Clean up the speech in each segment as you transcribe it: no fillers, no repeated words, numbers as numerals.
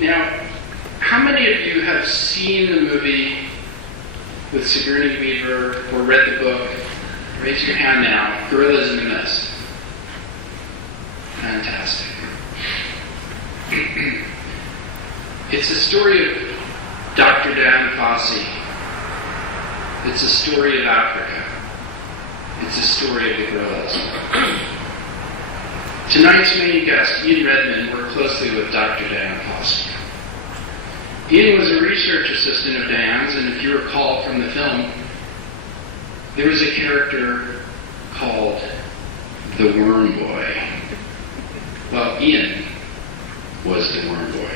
Now, how many of you have seen the movie with Sigourney Weaver or read the book? Raise your hand now. Gorillas in the Mist. Fantastic. It's a story of Dr. Dan Fossey. It's a story of Africa. It's a story of the gorillas. Tonight's main guest, Ian Redmond, worked closely with Dr. Dan Fossey. Ian was a research assistant of Dan's, and if you recall from the film, there was a character called the Worm Boy. Well, Ian was the Worm Boy.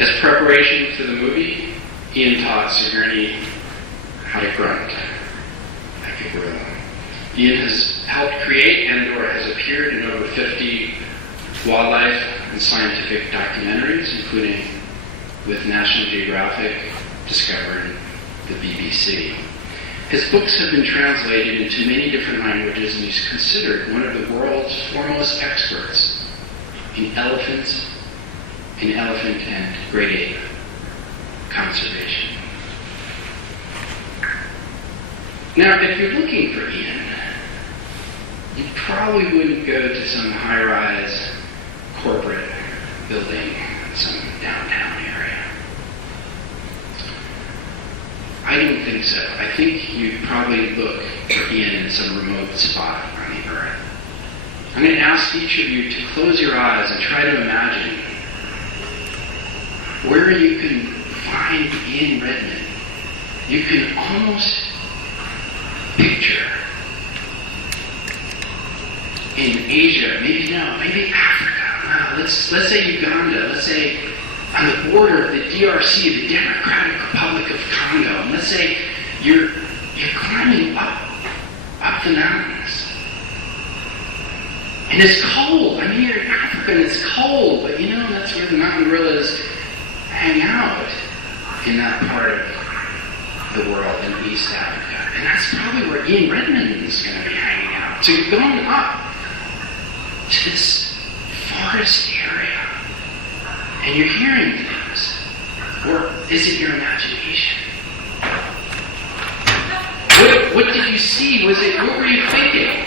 As preparation for the movie, Ian taught Sigourney how to grunt like a gorilla. Ian has helped create and/or has appeared in over 50 wildlife and scientific documentaries, including with National Geographic, Discovery, and the BBC. His books have been translated into many different languages, and he's considered one of the world's foremost experts in elephant and great ape conservation. Now, if you're looking for Ian, you probably wouldn't go to some high-rise corporate building in some downtown area. I don't think so. I think you'd probably look for Ian in some remote spot on the earth. I'm going to ask each of you to close your eyes and try to imagine where you can find Ian Redmond. You can almost picture in Asia, maybe Africa. Let's say Uganda. Let's say on the border of the DRC, the Democratic Republic of Congo. And let's say you're climbing up the mountains. And it's cold. I mean, you're in Africa and it's cold, but you know that's where the mountain gorillas hang out in that part of the world in East Africa. And that's probably where Ian Redmond is going to be hanging out. So you're going up to this forest area and you're hearing things. Or is it your imagination? What did you see? What were you thinking?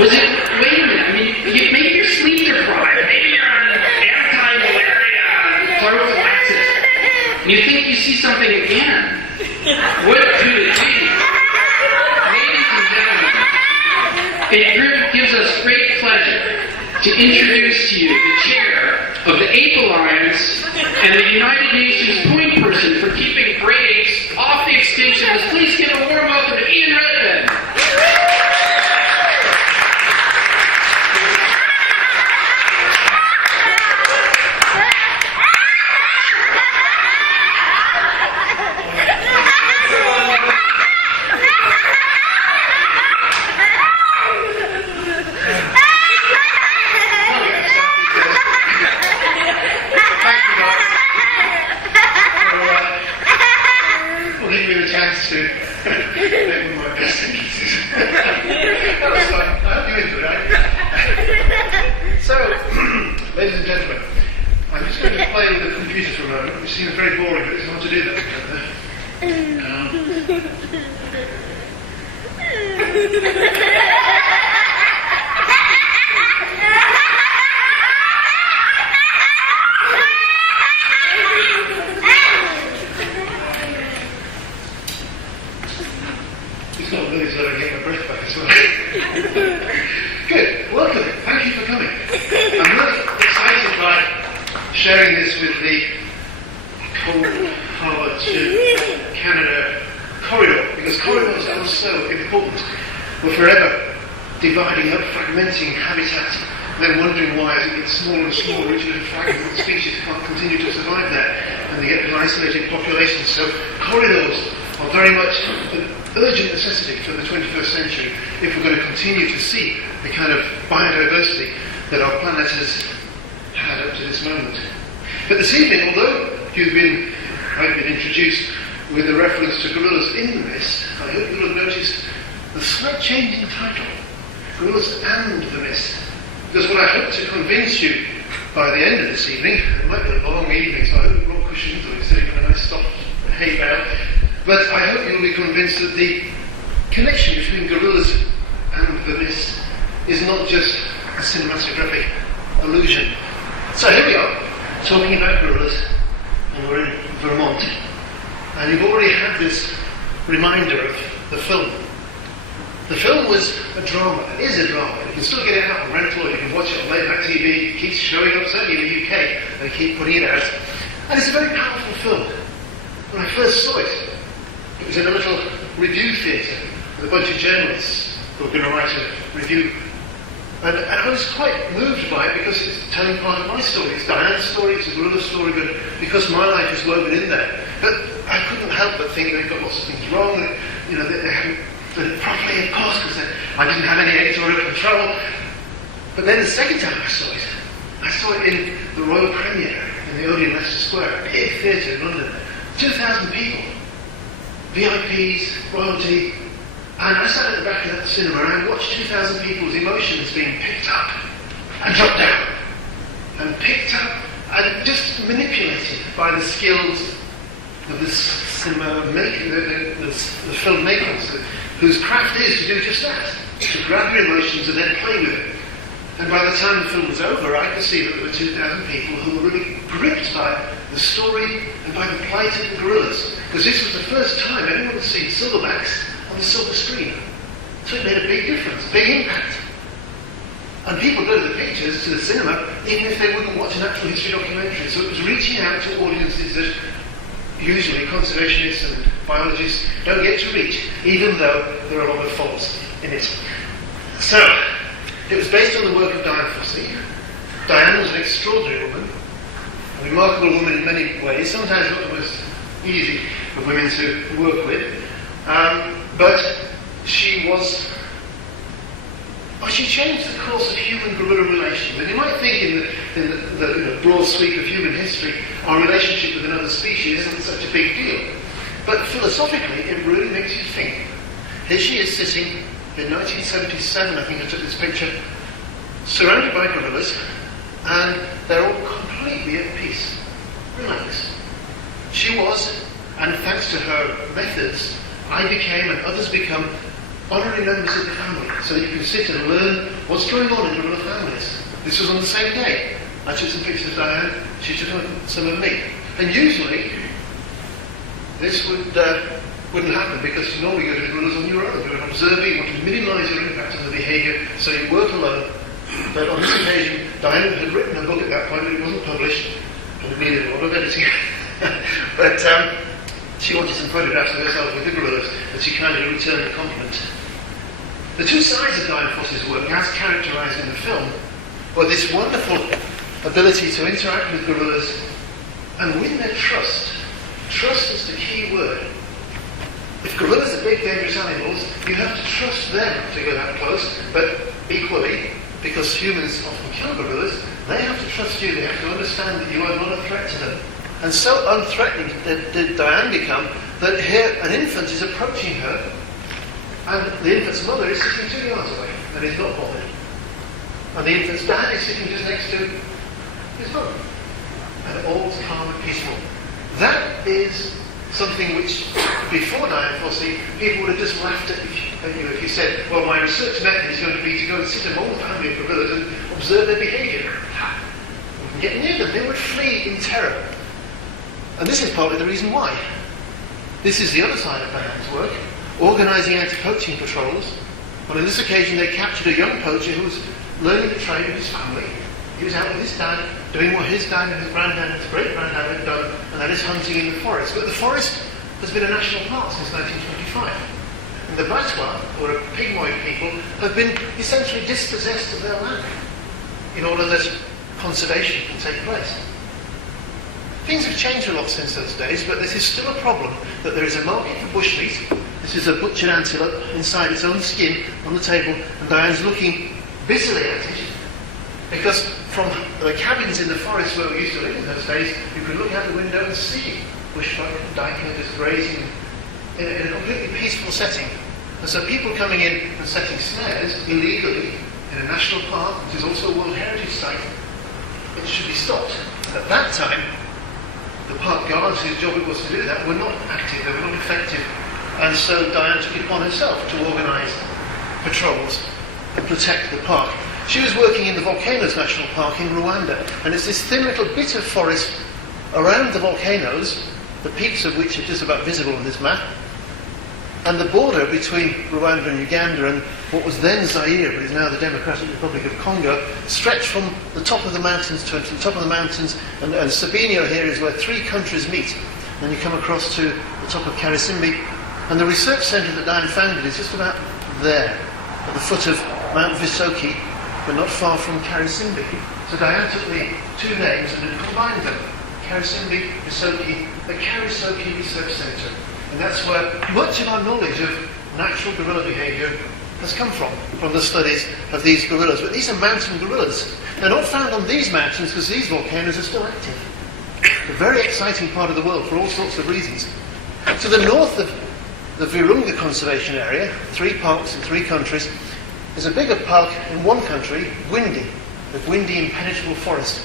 Was it, wait a minute, I mean, maybe you're sleep deprived. Maybe you're on anti-malaria prophylaxis. And you think you see something again. What could it be? Ladies and gentlemen, it gives us great pleasure to introduce to you the chair of the Ape Alliance and the United Nations point person for keeping great apes off the extinction list. Please give a warm welcome to Ian Redmond. Ladies and gentlemen, I'm just going to play with the computer for a moment, which seems very boring, but it's hard to do that. It's not really so I can get my breath back as well. Good, welcome, thank you for coming. I'm really excited by sharing this with the Cold Harbour to Canada corridor, because corridors are so important. We're forever dividing up, fragmenting habitat, then wondering why as it gets smaller and smaller, each little fragment of species can't continue to survive there, and they get an isolated population. So corridors are very much an urgent necessity for the 21st century if we're going to continue to see the kind of biodiversity that our planet has had up to this moment. But this evening, although I've been introduced with a reference to gorillas in the mist, I hope you'll have noticed the slight change in title, Gorillas and the Mist. Because what I hope to convince you by the end of this evening, it might be a long evening, so I hope you brought cushions or you're sitting on a nice soft hay bale, but I hope you'll be convinced that the connection between gorillas and the mist is not just a cinematographic illusion. So here we are, talking about gorillas, and we're in Vermont, and you've already had this reminder of the film. The film was a drama, it is a drama. You can still get it out on rental, or you can watch it on layback TV, it keeps showing up, certainly in the UK, they keep putting it out. And it's a very powerful film. When I first saw it, it was in a little review theatre with a bunch of journalists who were going to write a review. And I was quite moved by it because it's telling part of my story. It's Diane's story, it's a gorilla story, but because my life is woven in there. But I couldn't help but think they've got lots of things wrong, that, you know, they haven't done it properly, of course, because I didn't have any editorial control. But then the second time I saw it in the Royal Premiere in the Odeon Leicester Square, a big theatre in London. 2,000 people, VIPs, royalty, and I sat at the back of that cinema and I watched 2,000 people's emotions being picked up and dropped down and picked up and just manipulated by the skills of the cinema the filmmakers whose craft is to do just that, to grab your emotions and then play with it. And by the time the film was over, I could see that there were 2,000 people who were really gripped by the story and by the plight of the gorillas, because this was the first time anyone had seen silverbacks on the silver screen. So it made a big difference, big impact. And people go to the pictures, to the cinema, even if they wouldn't watch a natural history documentary. So it was reaching out to audiences that usually conservationists and biologists don't get to reach, even though there are a lot of faults in it. So, it was based on the work of Diane Fossey. Diane was an extraordinary woman, a remarkable woman in many ways, sometimes not the most easy for women to work with. But she changed the course of human-gorilla relations. And you might think in the broad sweep of human history, our relationship with another species isn't such a big deal. But philosophically, it really makes you think. Here she is sitting in 1977, I think I took this picture, surrounded by gorillas, and they're all completely at peace. Relax. She was, and thanks to her methods, I became and others become honorary members of the family, so that you can sit and learn what's going on in gorilla families. This was on the same day. I took some pictures of Diane, she took some of me. And usually, this wouldn't happen because you normally go to the gorillas on your own. You're an observer, you want to minimise your impact on the behaviour, so you work alone. But on this occasion, Diane had written a book at that point, but it wasn't published, and it needed a lot of editing. But she wanted some photographs of herself with the gorillas, and she kindly returned the compliment. The two sides of Diane Fossey's work, as characterised in the film, were this wonderful ability to interact with gorillas and win their trust. Trust is the key word. If gorillas are big, dangerous animals, you have to trust them to go that close, but equally, because humans often kill gorillas, they have to trust you, they have to understand that you are not a threat to them. And so unthreatening did Diane become that here an infant is approaching her, and the infant's mother is sitting 2 yards away and is not bothered. And the infant's dad is sitting just next to his mother. And all's calm and peaceful. That is something which, before Diane Fossey, people would have just laughed at you if you said, well, my research method is going to be to go and sit among the family of gorillas and observe their behaviour. And get near them, they would flee in terror. And this is partly the reason why. This is the other side of Diane's work, organising anti-poaching patrols. Well, on this occasion they captured a young poacher who was learning the trade of his family. He was out with his dad, doing what his dad and his granddad and his great-granddad had done, and that is hunting in the forest. But the forest has been a national park since 1925. And the Batwa, or a Pygmoid people, have been essentially dispossessed of their land in order that conservation can take place. Things have changed a lot since those days, but this is still a problem, that there is a market for bushmeat. This is a butchered antelope inside its own skin on the table, and Diane's looking busily at it, because from the cabins in the forest where we used to live in those days, you could look out the window and see bushbuck and duiker just grazing in a completely peaceful setting. And so people coming in and setting snares illegally in a national park, which is also a World Heritage Site, it should be stopped. At that time, the park guards, whose job it was to do that, were not active, they were not effective. And so Diane took it upon herself to organise patrols and protect the park. She was working in the Volcanoes National Park in Rwanda, and it's this thin little bit of forest around the volcanoes, the peaks of which are just about visible on this map, and the border between Rwanda and Uganda and what was then Zaire, but is now the Democratic Republic of Congo, stretched from the top of the mountains to the top of the mountains, and Sabinio here is where three countries meet. Then you come across to the top of Karisimbi, and the research centre that Diane founded is just about there, at the foot of Mount Visoki, but not far from Karisimbi. So Diane took the two names and combined them. Karisimbi, Visoki, the Karisoki Research Centre. And that's where much of our knowledge of natural gorilla behaviour has come from the studies of these gorillas. But these are mountain gorillas. They're not found on these mountains because these volcanoes are still active. A very exciting part of the world for all sorts of reasons. To the north of the Virunga Conservation Area, 3 parks in 3 countries, there's a bigger park in one country, Windy, the windy impenetrable forest.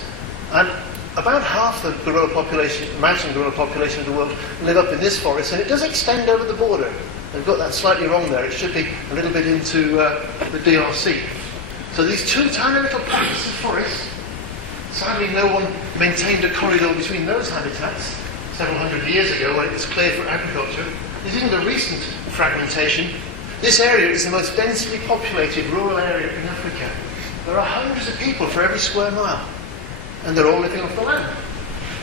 And about half the gorilla population, mountain gorilla population of the world, live up in this forest, and it does extend over the border. They've got that slightly wrong there. It should be a little bit into the DRC. So these 2 tiny little pockets of forest, sadly no one maintained a corridor between those habitats several hundred years ago when it was cleared for agriculture. This isn't a recent fragmentation. This area is the most densely populated rural area in Africa. There are hundreds of people for every square mile, and they're all living off the land.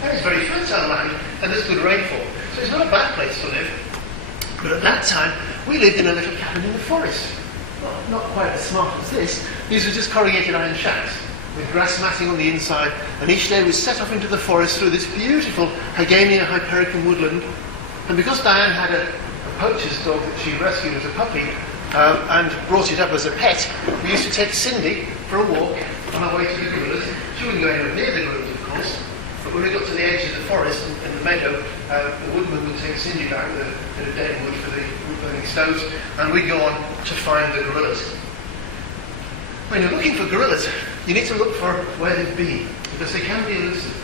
And it's very fertile land, and there's good rainfall. So it's not a bad place to live. But at that time, we lived in a little cabin in the forest. Well, not quite as smart as this. These were just corrugated iron shacks with grass matting on the inside, and each day we set off into the forest through this beautiful Hagemia hypericum woodland. And because Diane had a poacher's dog that she rescued as a puppy and brought it up as a pet, we used to take Cindy for a walk on our way to the gorillas. She wouldn't go anywhere near the gorillas, of course, but when we got to the edge of the forest in the meadow, the woodman would take Cindy back with a bit of dead wood for the wood-burning stoves, and we'd go on to find the gorillas. When you're looking for gorillas, you need to look for where they've been, because they can be elusive.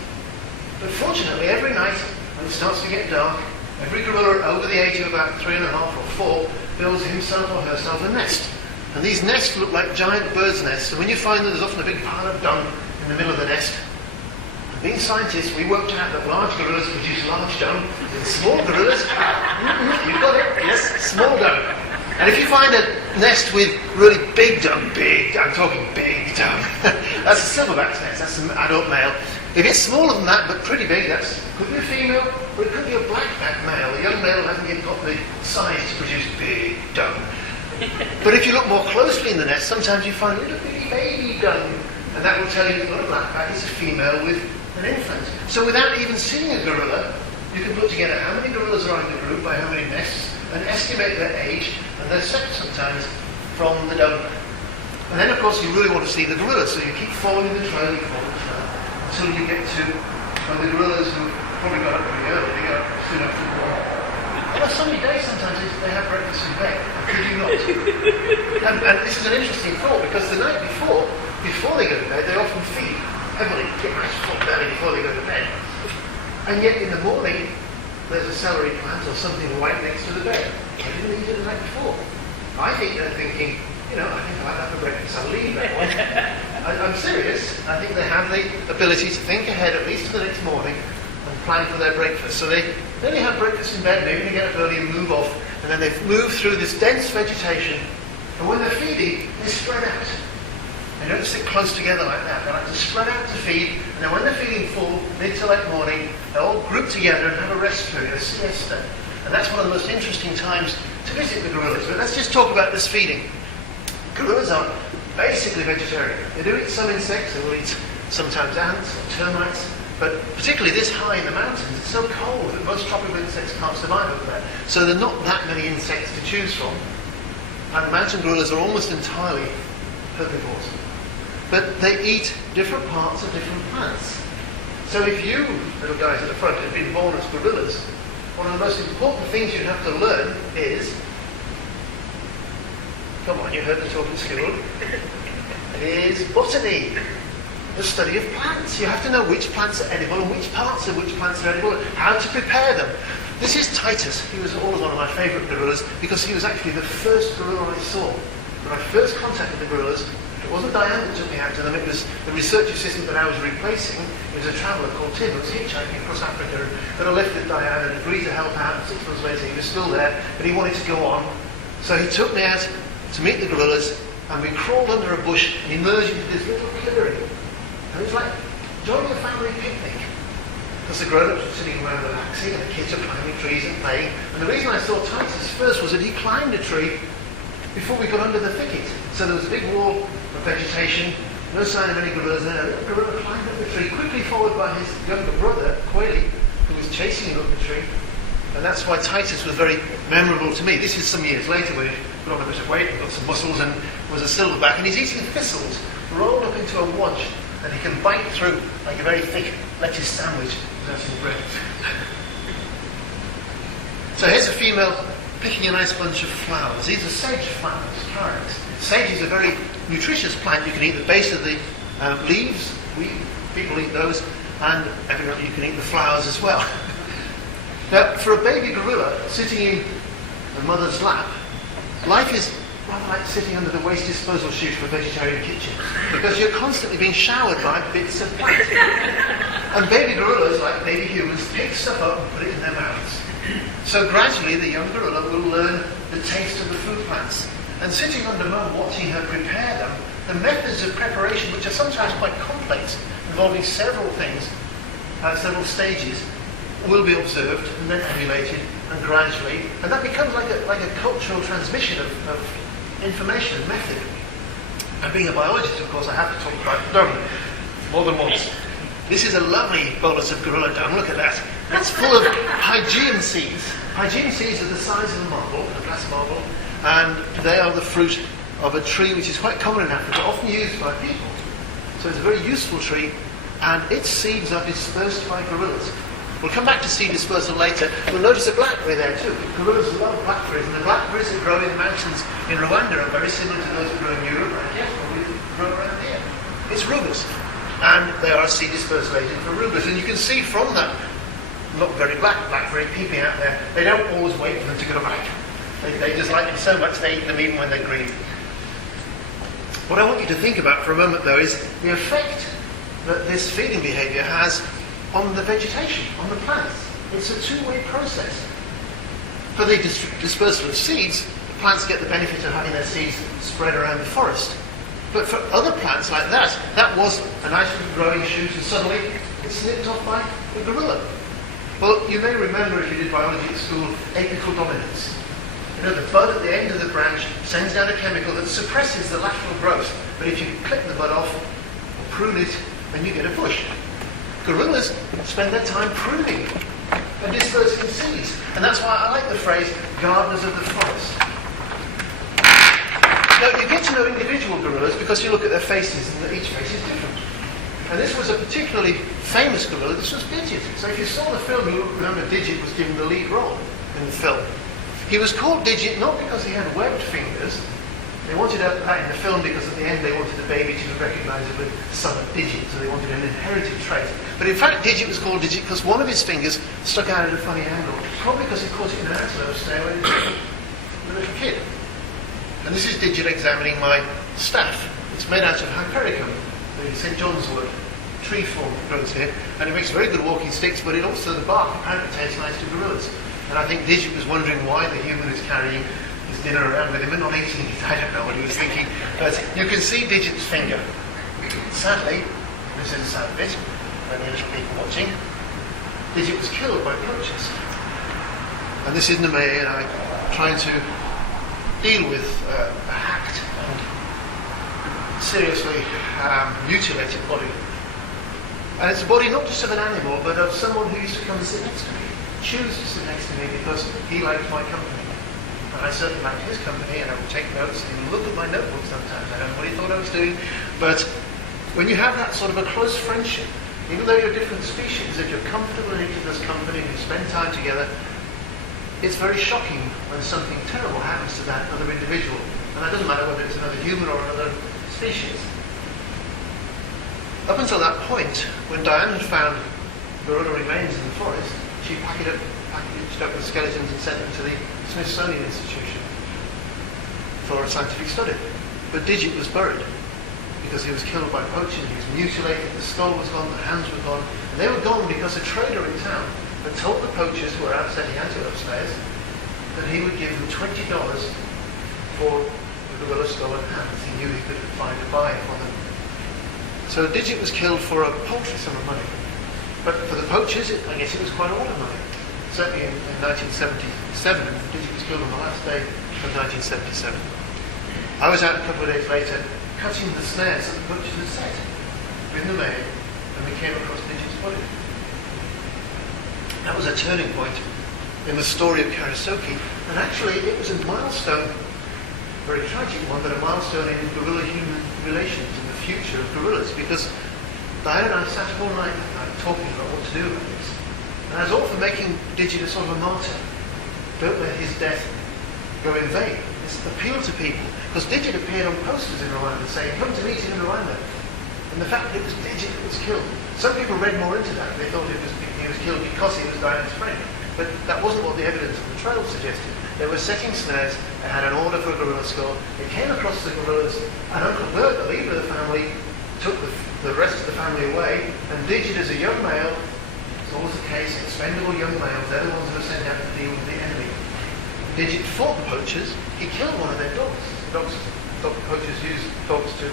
But fortunately, every night, when it starts to get dark, every gorilla over the age of about 3.5 or 4 builds himself or herself a nest. And these nests look like giant birds' nests, and when you find them, there's often a big pile of dung in the middle of the nest. And being scientists, we worked out that large gorillas produce large dung, and small gorillas, you've got it, yes, small dung. And if you find a nest with really big dung, I'm talking big dung, that's a silverback's nest, that's an adult male. If it's smaller than that, but pretty big, that could be a female, or it could be a blackback male. A young male hasn't yet got the size to produce big dung. But if you look more closely in the nest, sometimes you find a little bitty baby dung, and that will tell you that not a blackback, it's a female with an infant. So without even seeing a gorilla, you can put together how many gorillas are in the group by how many nests, and estimate their age and their sex sometimes from the dung. And then, of course, you really want to see the gorillas, so you keep following the trail, until you get to the gorillas who probably got up pretty early. They got up soon after the war. On a sunny day, sometimes they have breakfast in bed. I kid you not. And this is an interesting thought, because the night before they go to bed, they often feed heavily, get nice full belly before they go to bed. And yet in the morning, there's a celery plant or something right next to the bed. I didn't eat it the night before. I think they're thinking, I think I like that for breakfast, I'll leave that one. I'm serious. I think they have the ability to think ahead at least to the next morning and plan for their breakfast. So they only have breakfast in bed, maybe they get up early and move off, and then they move through this dense vegetation, and when they're feeding, they spread out. They don't sit close together like that. They like to spread out to feed, and then when they're feeding full, mid to late morning, they all group together and have a rest period, a siesta. And that's one of the most interesting times to visit the gorillas. But let's just talk about this feeding. Gorillas are basically vegetarian. They do eat some insects, they will eat sometimes ants or termites, but particularly this high in the mountains, it's so cold that most tropical insects can't survive over there. So there are not that many insects to choose from. And mountain gorillas are almost entirely herbivores. But they eat different parts of different plants. So if you, little guys at the front, have been born as gorillas, one of the most important things you have to learn is, come on, you heard the talk at school, is botany. the study of plants. You have to know which plants are edible and which parts of which plants are edible and how to prepare them. This is Titus. He was always one of my favourite gorillas because he was actually the first gorilla I saw. When I first contacted the gorillas, it wasn't Diane that took me out to them, it was the research assistant that I was replacing. It was a traveller called Tim who was hitchhiking across Africa and got a lift with Diane and agreed to help out. And 6 months later he was still there, but he wanted to go on. So he took me out to meet the gorillas, and we crawled under a bush and emerged into this little clearing. And it was like joining a family picnic. Because the grown-ups were sitting around relaxing and the kids were climbing trees and playing. And the reason I saw Titus first was that he climbed a tree before we got under the thicket. So there was a big wall of vegetation, no sign of any gorillas there. A little gorilla climbed up the tree, quickly followed by his younger brother, Quayle, who was chasing him up the tree. And that's why Titus was very memorable to me. This is some years later when he put on a bit of weight and got some muscles and was a silverback. And he's eating thistles rolled up into a wadge, and he can bite through like a very thick lettuce sandwich without any bread. So here's a female picking a nice bunch of flowers. These are sage flowers, tireless. Sage is a very nutritious plant. You can eat the base of the leaves. People eat those, and evidently you can eat the flowers as well. Now, for a baby gorilla sitting in a mother's lap, life is rather like sitting under the waste disposal chute of a vegetarian kitchen, because you're constantly being showered by bits of plant. And baby gorillas, like baby humans, pick stuff up and put it in their mouths. So gradually the young gorilla will learn the taste of the food plants. And sitting under mum, watching her prepare them, the methods of preparation, which are sometimes quite complex, involving several things, several stages, will be observed and then emulated, and gradually, and that becomes like a cultural transmission of information and method. And being a biologist, of course, I have to talk about dung more than once. This is a lovely bolus of gorilla dung. Look at that. It's full of Hygean seeds. Hygean seeds are the size of a marble, a glass marble, and they are the fruit of a tree which is quite common in Africa, often used by people. So it's a very useful tree, and its seeds are dispersed by gorillas. We'll come back to seed dispersal later. We'll notice a blackberry there too. Gorillas love blackberries, and the blackberries that grow in the mountains in Rwanda are very similar to those that grow in Europe, and yes, probably grow around here. It's rubus, and they are a seed dispersal agent for rubus. And you can see from that not very blackberry peeping out there, they don't always wait for them to go back. They just like them so much they eat them even when they're green. What I want you to think about for a moment, though, is the effect that this feeding behaviour has on the vegetation, on the plants. It's a two-way process. For the dispersal of seeds, the plants get the benefit of having their seeds spread around the forest. But for other plants like that, that was a nice growing shoot, and suddenly it's snipped off by the gorilla. Well, you may remember, if you did biology at school, apical dominance. You know, the bud at the end of the branch sends down a chemical that suppresses the lateral growth. But if you clip the bud off or prune it, then you get a bush. Gorillas spend their time pruning and dispersing seeds. And that's why I like the phrase, gardeners of the forest. Now, you get to know individual gorillas because you look at their faces, and each face is different. And this was a particularly famous gorilla. This was Digit. So if you saw the film, you remember Digit was given the lead role in the film. He was called Digit not because he had webbed fingers. They wanted that in the film because at the end they wanted the baby to be recognisable as son of Digit, so they wanted an inherited trait. But in fact, Digit was called Digit because one of his fingers stuck out at a funny angle, probably because he caught it in an antelope stay when he was a little kid. And this is Digit examining my staff. It's made out of Hypericum, the St. John's wood, tree form that grows here, and it makes very good walking sticks, but it also, the bark apparently tastes nice to gorillas. And I think Digit was wondering why the human is carrying his dinner around with him and not eating it. I don't know what he was thinking. But you can see Digit's finger. Sadly, this is a sad bit, many little people watching, Digit was killed by poachers. And this is Nemea, and I'm trying to deal with a hacked and seriously mutilated body. And it's a body not just of an animal, but of someone who used to come and sit next to me. Choose to sit next to me because he liked my company. And I certainly liked his company, and I would take notes and look at my notebook sometimes. I don't know what he thought I was doing. But when you have that sort of a close friendship, even though you're different species, if you're comfortable in each other's company and you spend time together, it's very shocking when something terrible happens to that other individual. And it doesn't matter whether it's another human or another species. Up until that point, when Diane had found gorilla remains in the forest, she packaged up the skeletons and sent them to the Smithsonian Institution for a scientific study. But Digit was buried because he was killed by poaching. He was mutilated, the skull was gone, the hands were gone. And they were gone because a trader in town had told the poachers who were out setting antelope snares that he would give them $20 for the gorilla skull and hands. He knew he could find a buyer for them. So Digit was killed for a paltry sum of money. But for the poachers, I guess it was quite a lot of money. Certainly in 1977, Digit was killed on the last day of 1977. I was out a couple of days later cutting the snares that the poachers had set in the mail, and we came across Digit's body. That was a turning point in the story of Karasoke, and actually it was a milestone, a very tragic one, but a milestone in gorilla-human relations in the future of gorillas, because Diane and I sat all night that night talking about what to do about this. And I was all for making Digit a sort of a martyr. Don't let his death go in vain. This appeal to people. Because Digit appeared on posters in Rwanda saying, come to meet him in Rwanda. And the fact that it was Digit that was killed. Some people read more into that. They thought he was killed because he was Diane's friend. But that wasn't what the evidence of the trial suggested. They were setting snares, they had an order for a gorilla skull, they came across the gorillas, and Uncle Bert, the leader of the family, took the rest of the family away, and Digit as a young male, it's always the case, expendable young males, they're the ones who are sent out to deal with the enemy. Digit fought the poachers, he killed one of their dogs. The poachers used dogs to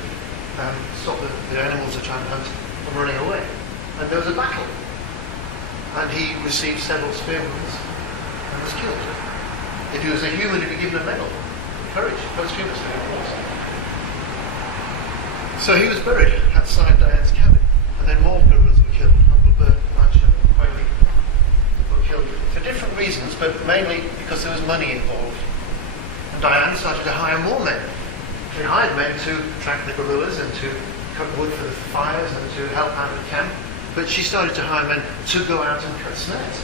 stop the animals they're trying to hunt from running away. And there was a battle. And he received several spear wounds and was killed. If he was a human, he'd be given a medal. Courage, posthumously, of course. So he was buried outside Diane's cabin. And then more gorillas were killed. Uncle Bert, Rancho, Quayle were killed for different reasons, but mainly because there was money involved. And Diane started to hire more men. She hired men to track the gorillas and to cut wood for the fires and to help out at camp. But she started to hire men to go out and cut snares.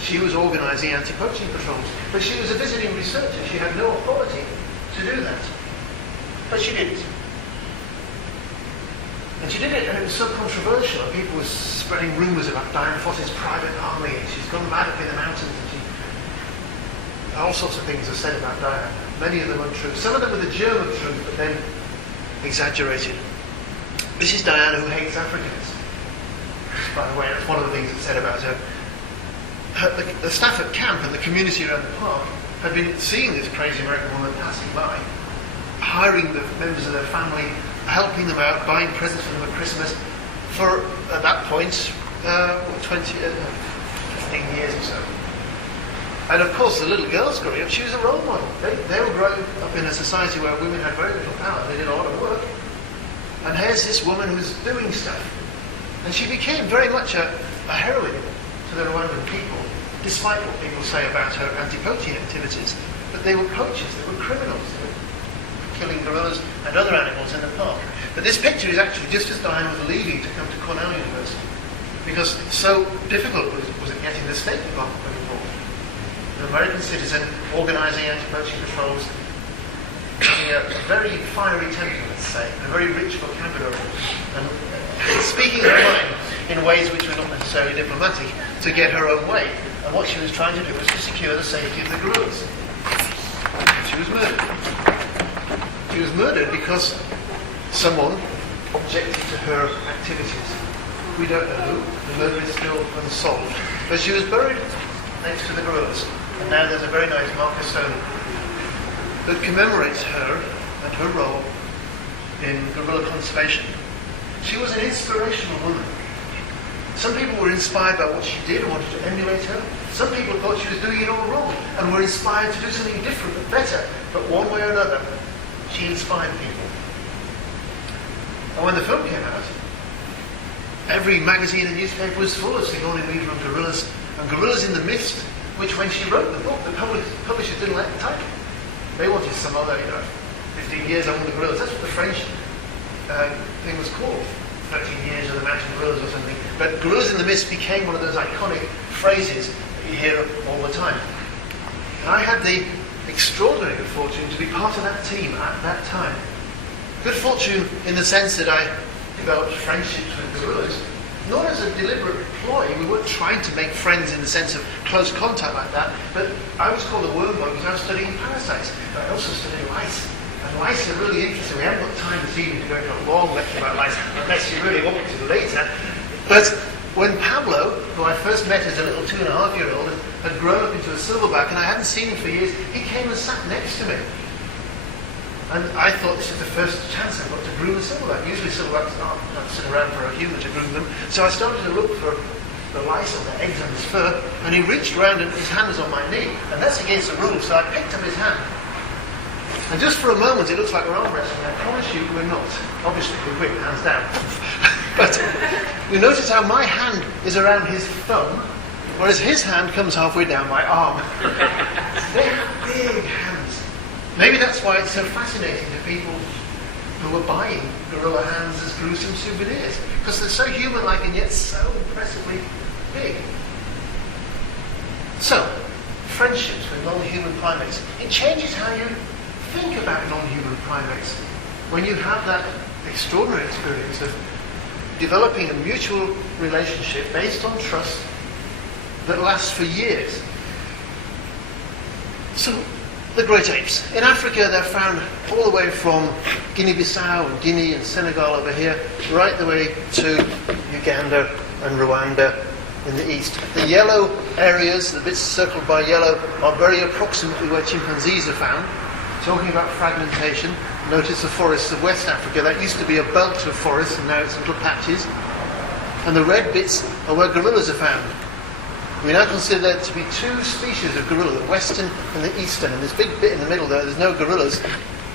She was organising anti-poaching patrols. But she was a visiting researcher. She had no authority to do that. But she did it. And she did it, and it was so controversial. People were spreading rumours about Diane Fossey's private army, and she's gone mad up in the mountains, and all sorts of things are said about Diane. Many of them untrue. Some of them were the germ of truth, but then exaggerated. This is Diana who hates Africans. By the way, that's one of the things that's said about her. The staff at camp and the community around the park had been seeing this crazy American woman passing by, hiring the members of their family, helping them out, buying presents for them at Christmas for, at that point, 15 years or so. And of course, the little girls growing up, she was a role model. They were growing up in a society where women had very little power. They did a lot of work. And here's this woman who's doing stuff. And she became very much a heroine to the Rwandan people, despite what people say about her anti-poaching activities. But they were poachers, they were criminals, they were killing gorillas and other animals in the park. But this picture is actually just as Diane was leaving to come to Cornell University, because so difficult was it getting the State Department involved. An American citizen organising anti-poaching patrols, having a very fiery temper, let's say, a very rich vocabulary, and speaking her mind in ways which were not necessarily diplomatic to get her own way. And what she was trying to do was to secure the safety of the gorillas. She was murdered. She was murdered because someone objected to her activities. We don't know who. The murder is still unsolved. But she was buried next to the gorillas. And now there's a very nice marker stone that commemorates her and her role in gorilla conservation. She was an inspirational woman. Some people were inspired by what she did and wanted to emulate her. Some people thought she was doing it all wrong and were inspired to do something different and better. But one way or another, she inspired people. And when the film came out, every magazine and newspaper was full of Sigourney Weaver and gorillas, and Gorillas in the Mist, which when she wrote the book, the publishers didn't like the title. They wanted some other, 15 years on the gorillas. That's what the French thing was called. 13 years of the mountain gorillas or something. But Gorillas in the Mist became one of those iconic phrases that you hear all the time. And I had the extraordinary good fortune to be part of that team at that time. Good fortune in the sense that I developed friendships with gorillas, not as a deliberate ploy. We weren't trying to make friends in the sense of close contact like that, but I was called a worm bug because I was studying parasites, but I also studied lice. And lice are really interesting. We haven't got time this evening to go into a long lecture about lice, unless you really want me to later. But when Pablo, who I first met as a little 2.5-year-old, had grown up into a silverback and I hadn't seen him for years, he came and sat next to me. And I thought this is the first chance I've got to groom a silverback. Usually silverbacks aren't sitting around for a human to groom them. So I started to look for the lice on the eggs on his fur, and he reached around and his hand was on my knee. And that's against the rules, so I picked up his hand. And just for a moment it looks like we're arm wrestling. I promise you we're not. Obviously, we're quick, hands down. But you notice how my hand is around his thumb, whereas his hand comes halfway down my arm. They have big hands. Maybe that's why it's so fascinating to people who are buying gorilla hands as gruesome souvenirs, because they're so human-like and yet so impressively big. So, friendships with non-human primates. It changes how you think about non-human primates when you have that extraordinary experience of developing a mutual relationship based on trust that lasts for years. So, the great apes. In Africa, they're found all the way from Guinea-Bissau and Guinea and Senegal over here, right the way to Uganda and Rwanda in the east. The yellow areas, the bits circled by yellow, are very approximately where chimpanzees are found. Talking about fragmentation, notice the forests of West Africa. That used to be a belt of forests, and now it's little patches. And the red bits are where gorillas are found. We now consider there to be two species of gorilla, the western and the eastern. And this big bit in the middle there's no gorillas,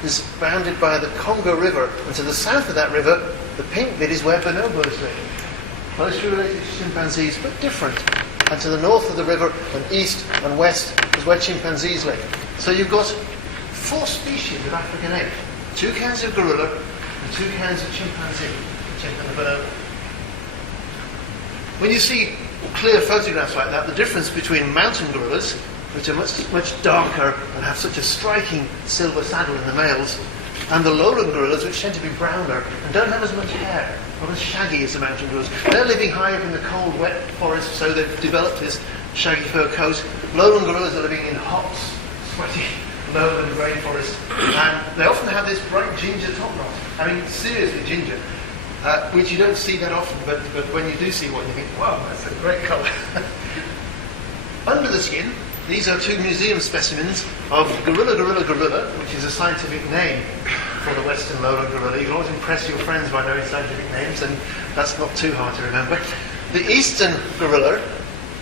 is bounded by the Congo River. And to the south of that river, the pink bit is where bonobos live. Closely related to chimpanzees, but different. And to the north of the river, and east and west, is where chimpanzees live. So you've got 4 species of African ape. 2 kinds of gorilla and 2 kinds of chimpanzee. Chimp and the bonobo. When you see clear photographs like that, the difference between mountain gorillas, which are much darker and have such a striking silver saddle in the males, and the lowland gorillas, which tend to be browner and don't have as much hair, not as shaggy as the mountain gorillas. They're living high up in the cold, wet forest, so they've developed this shaggy fur coat. Lowland gorillas are living in hot, sweaty lowland rainforest, and they often have this bright ginger top knot. I mean, seriously ginger. Which you don't see that often, but when you do see one, you think, wow, that's a great colour. Under the skin, these are 2 museum specimens of gorilla, which is a scientific name for the western lowland gorilla. You can always impress your friends by knowing scientific names, and that's not too hard to remember. The eastern gorilla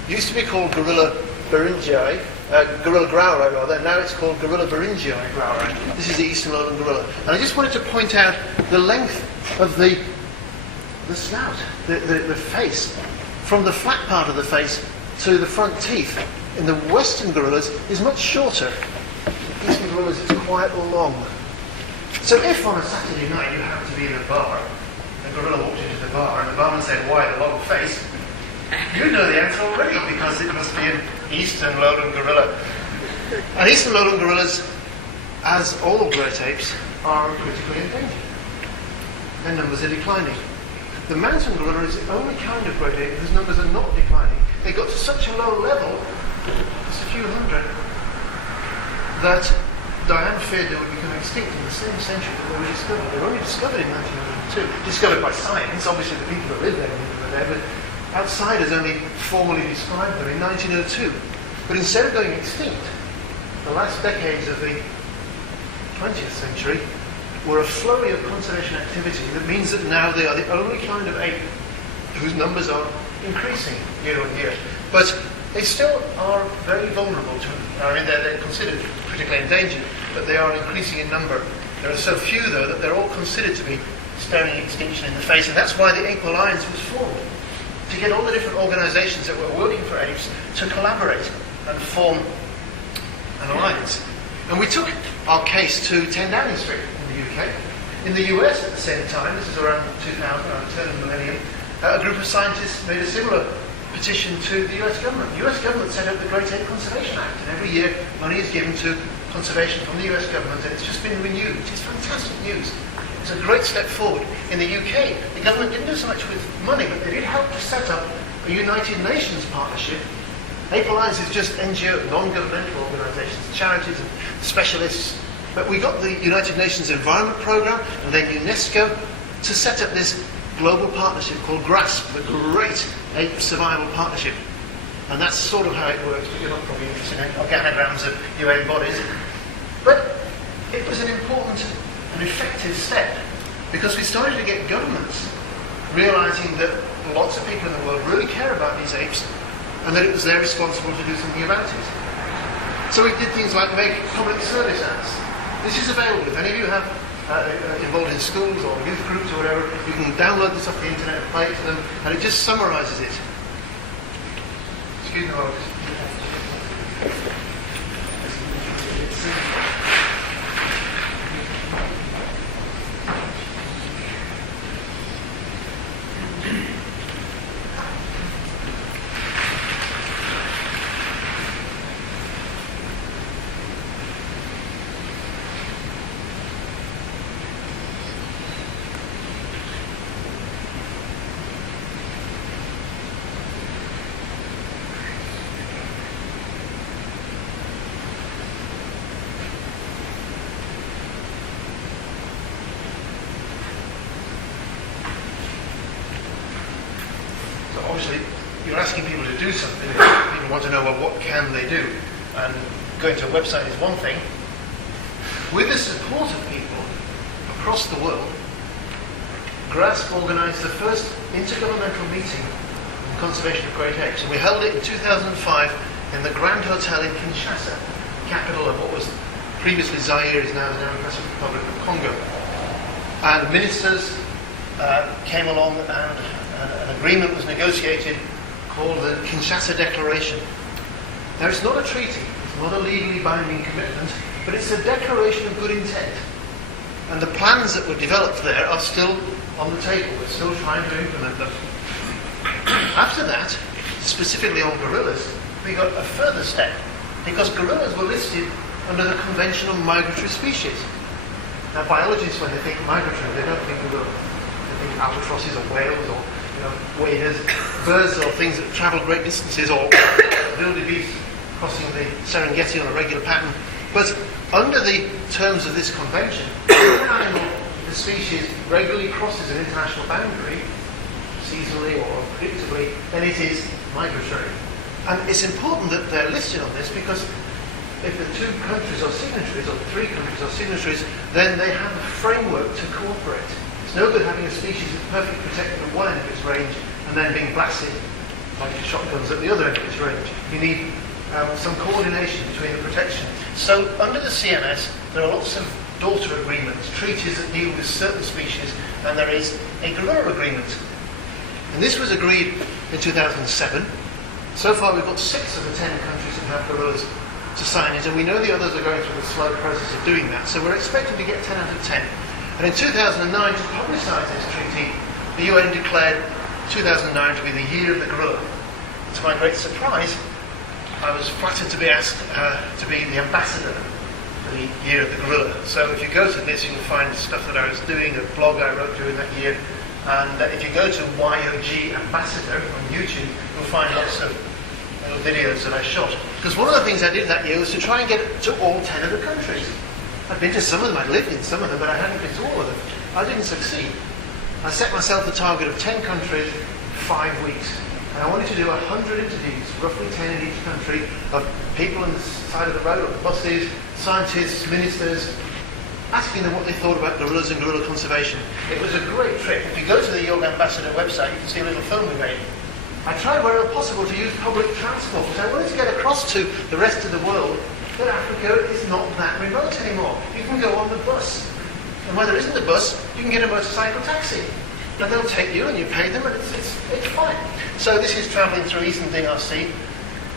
used to be called gorilla beringii, gorilla growri rather, now it's called gorilla beringii growri. This is the eastern lowland gorilla. And I just wanted to point out the length of the snout, the face, from the flat part of the face to the front teeth in the western gorillas is much shorter. The eastern gorillas is quite long. So if on a Saturday night you happen to be in a bar, a gorilla walked into the bar and the barman said, why the long face? You know the answer already, because it must be an eastern lowland gorilla. And eastern lowland gorillas, as all great apes, are critically endangered. Their numbers are declining. The mountain gorilla is the only kind of great ape whose numbers are not declining. They got to such a low level, just a few hundred, that Diane feared they would become extinct in the same century that they were discovered. They were only discovered in 1902. Discovered by science, obviously the people that lived there were there, but outsiders only formally described them in 1902. But instead of going extinct, the last decades of the 20th century were a flurry of conservation activity that means that now they are the only kind of ape whose numbers are increasing year on year. But they still are very vulnerable to, I mean, they're considered critically endangered, but they are increasing in number. There are so few, though, that they're all considered to be staring extinction in the face, and that's why the Ape Alliance was formed, to get all the different organisations that were working for apes to collaborate and form an alliance. And we took our case to 10 Downing Street in the UK. In the US at the same time, this is around 2000, around the turn of the millennium, a group of scientists made a similar petition to the US government. The US government set up the Great Ape Conservation Act, and every year money is given to conservation from the US government, and it's just been renewed, which is fantastic news. It's a great step forward. In the UK, the government didn't do so much with money, but they did help to set up a United Nations partnership. Ape Alliance is just NGO, non-governmental organisations, charities and specialists. But we got the United Nations Environment Programme and then UNESCO to set up this global partnership called GRASP, the Great Ape Survival Partnership. And that's sort of how it works, but you're not probably interested in organograms of UN bodies. But it was an important and effective step because we started to get governments realising that lots of people in the world really care about these apes and that it was their responsibility to do something about it. So we did things like make public service ads. This is available. If any of you have involved in schools or youth groups or whatever, you can download this off the internet and play it to them, and it just summarises it. Excuse me, while obviously, you're asking people to do something. People want to know, well, what can they do? And going to a website is one thing. With the support of people across the world, GRASP organised the first intergovernmental meeting on conservation of great apes. And we held it in 2005 in the Grand Hotel in Kinshasa, capital of what was previously Zaire, is now the Democratic Republic of Congo. And ministers came along and an agreement was negotiated called the Kinshasa Declaration. Now, it's not a treaty, it's not a legally binding commitment, but it's a declaration of good intent. And the plans that were developed there are still on the table. We're still trying to implement them. After that, specifically on gorillas, we got a further step, because gorillas were listed under the Convention on Migratory Species. Now, biologists, when they think migratory, they don't think gorilla. They think albatrosses or whales or waders, birds or things that travel great distances, or wildebeest crossing the Serengeti on a regular pattern. But under the terms of this convention, if an animal, the species, regularly crosses an international boundary, seasonally or predictably, then it is migratory. And it's important that they're listed on this because if the two countries are signatories, or the three countries are signatories, then they have a framework to cooperate. It's no good having a species that's perfectly protected at one end of its range and then being blasted like shotguns at the other end of its range. You need some coordination between the protection. So under the CMS, there are lots of daughter agreements, treaties that deal with certain species, and there is a gorilla agreement. And this was agreed in 2007. So far we've got 6 of the 10 countries that have gorillas to sign it, and we know the others are going through the slow process of doing that. So we're expecting to get 10 out of 10. And in 2009, to publicise this treaty, the UN declared 2009 to be the year of the gorilla. To my great surprise, I was flattered to be asked to be the ambassador for the year of the gorilla. So if you go to this, you'll find stuff that I was doing, a blog I wrote during that year. And if you go to YOG Ambassador on YouTube, you'll find lots of little videos that I shot. Because one of the things I did that year was to try and get to all 10 of the countries. I'd been to some of them, I'd lived in some of them, but I hadn't been to all of them. I didn't succeed. I set myself the target of 10 countries, 5 weeks. And I wanted to do 100 interviews, roughly 10 in each country, of people on the side of the road, on the buses, scientists, ministers, asking them what they thought about gorillas and gorilla conservation. It was a great trip. If you go to the Young Ambassador website, you can see a little film we made. I tried wherever possible to use public transport, because I wanted to get across to the rest of the world that Africa is not that remote anymore. You can go on the bus. And when there isn't a bus, you can get a motorcycle taxi. And they'll take you and you pay them and it's fine. So this is travelling through Eastern DRC,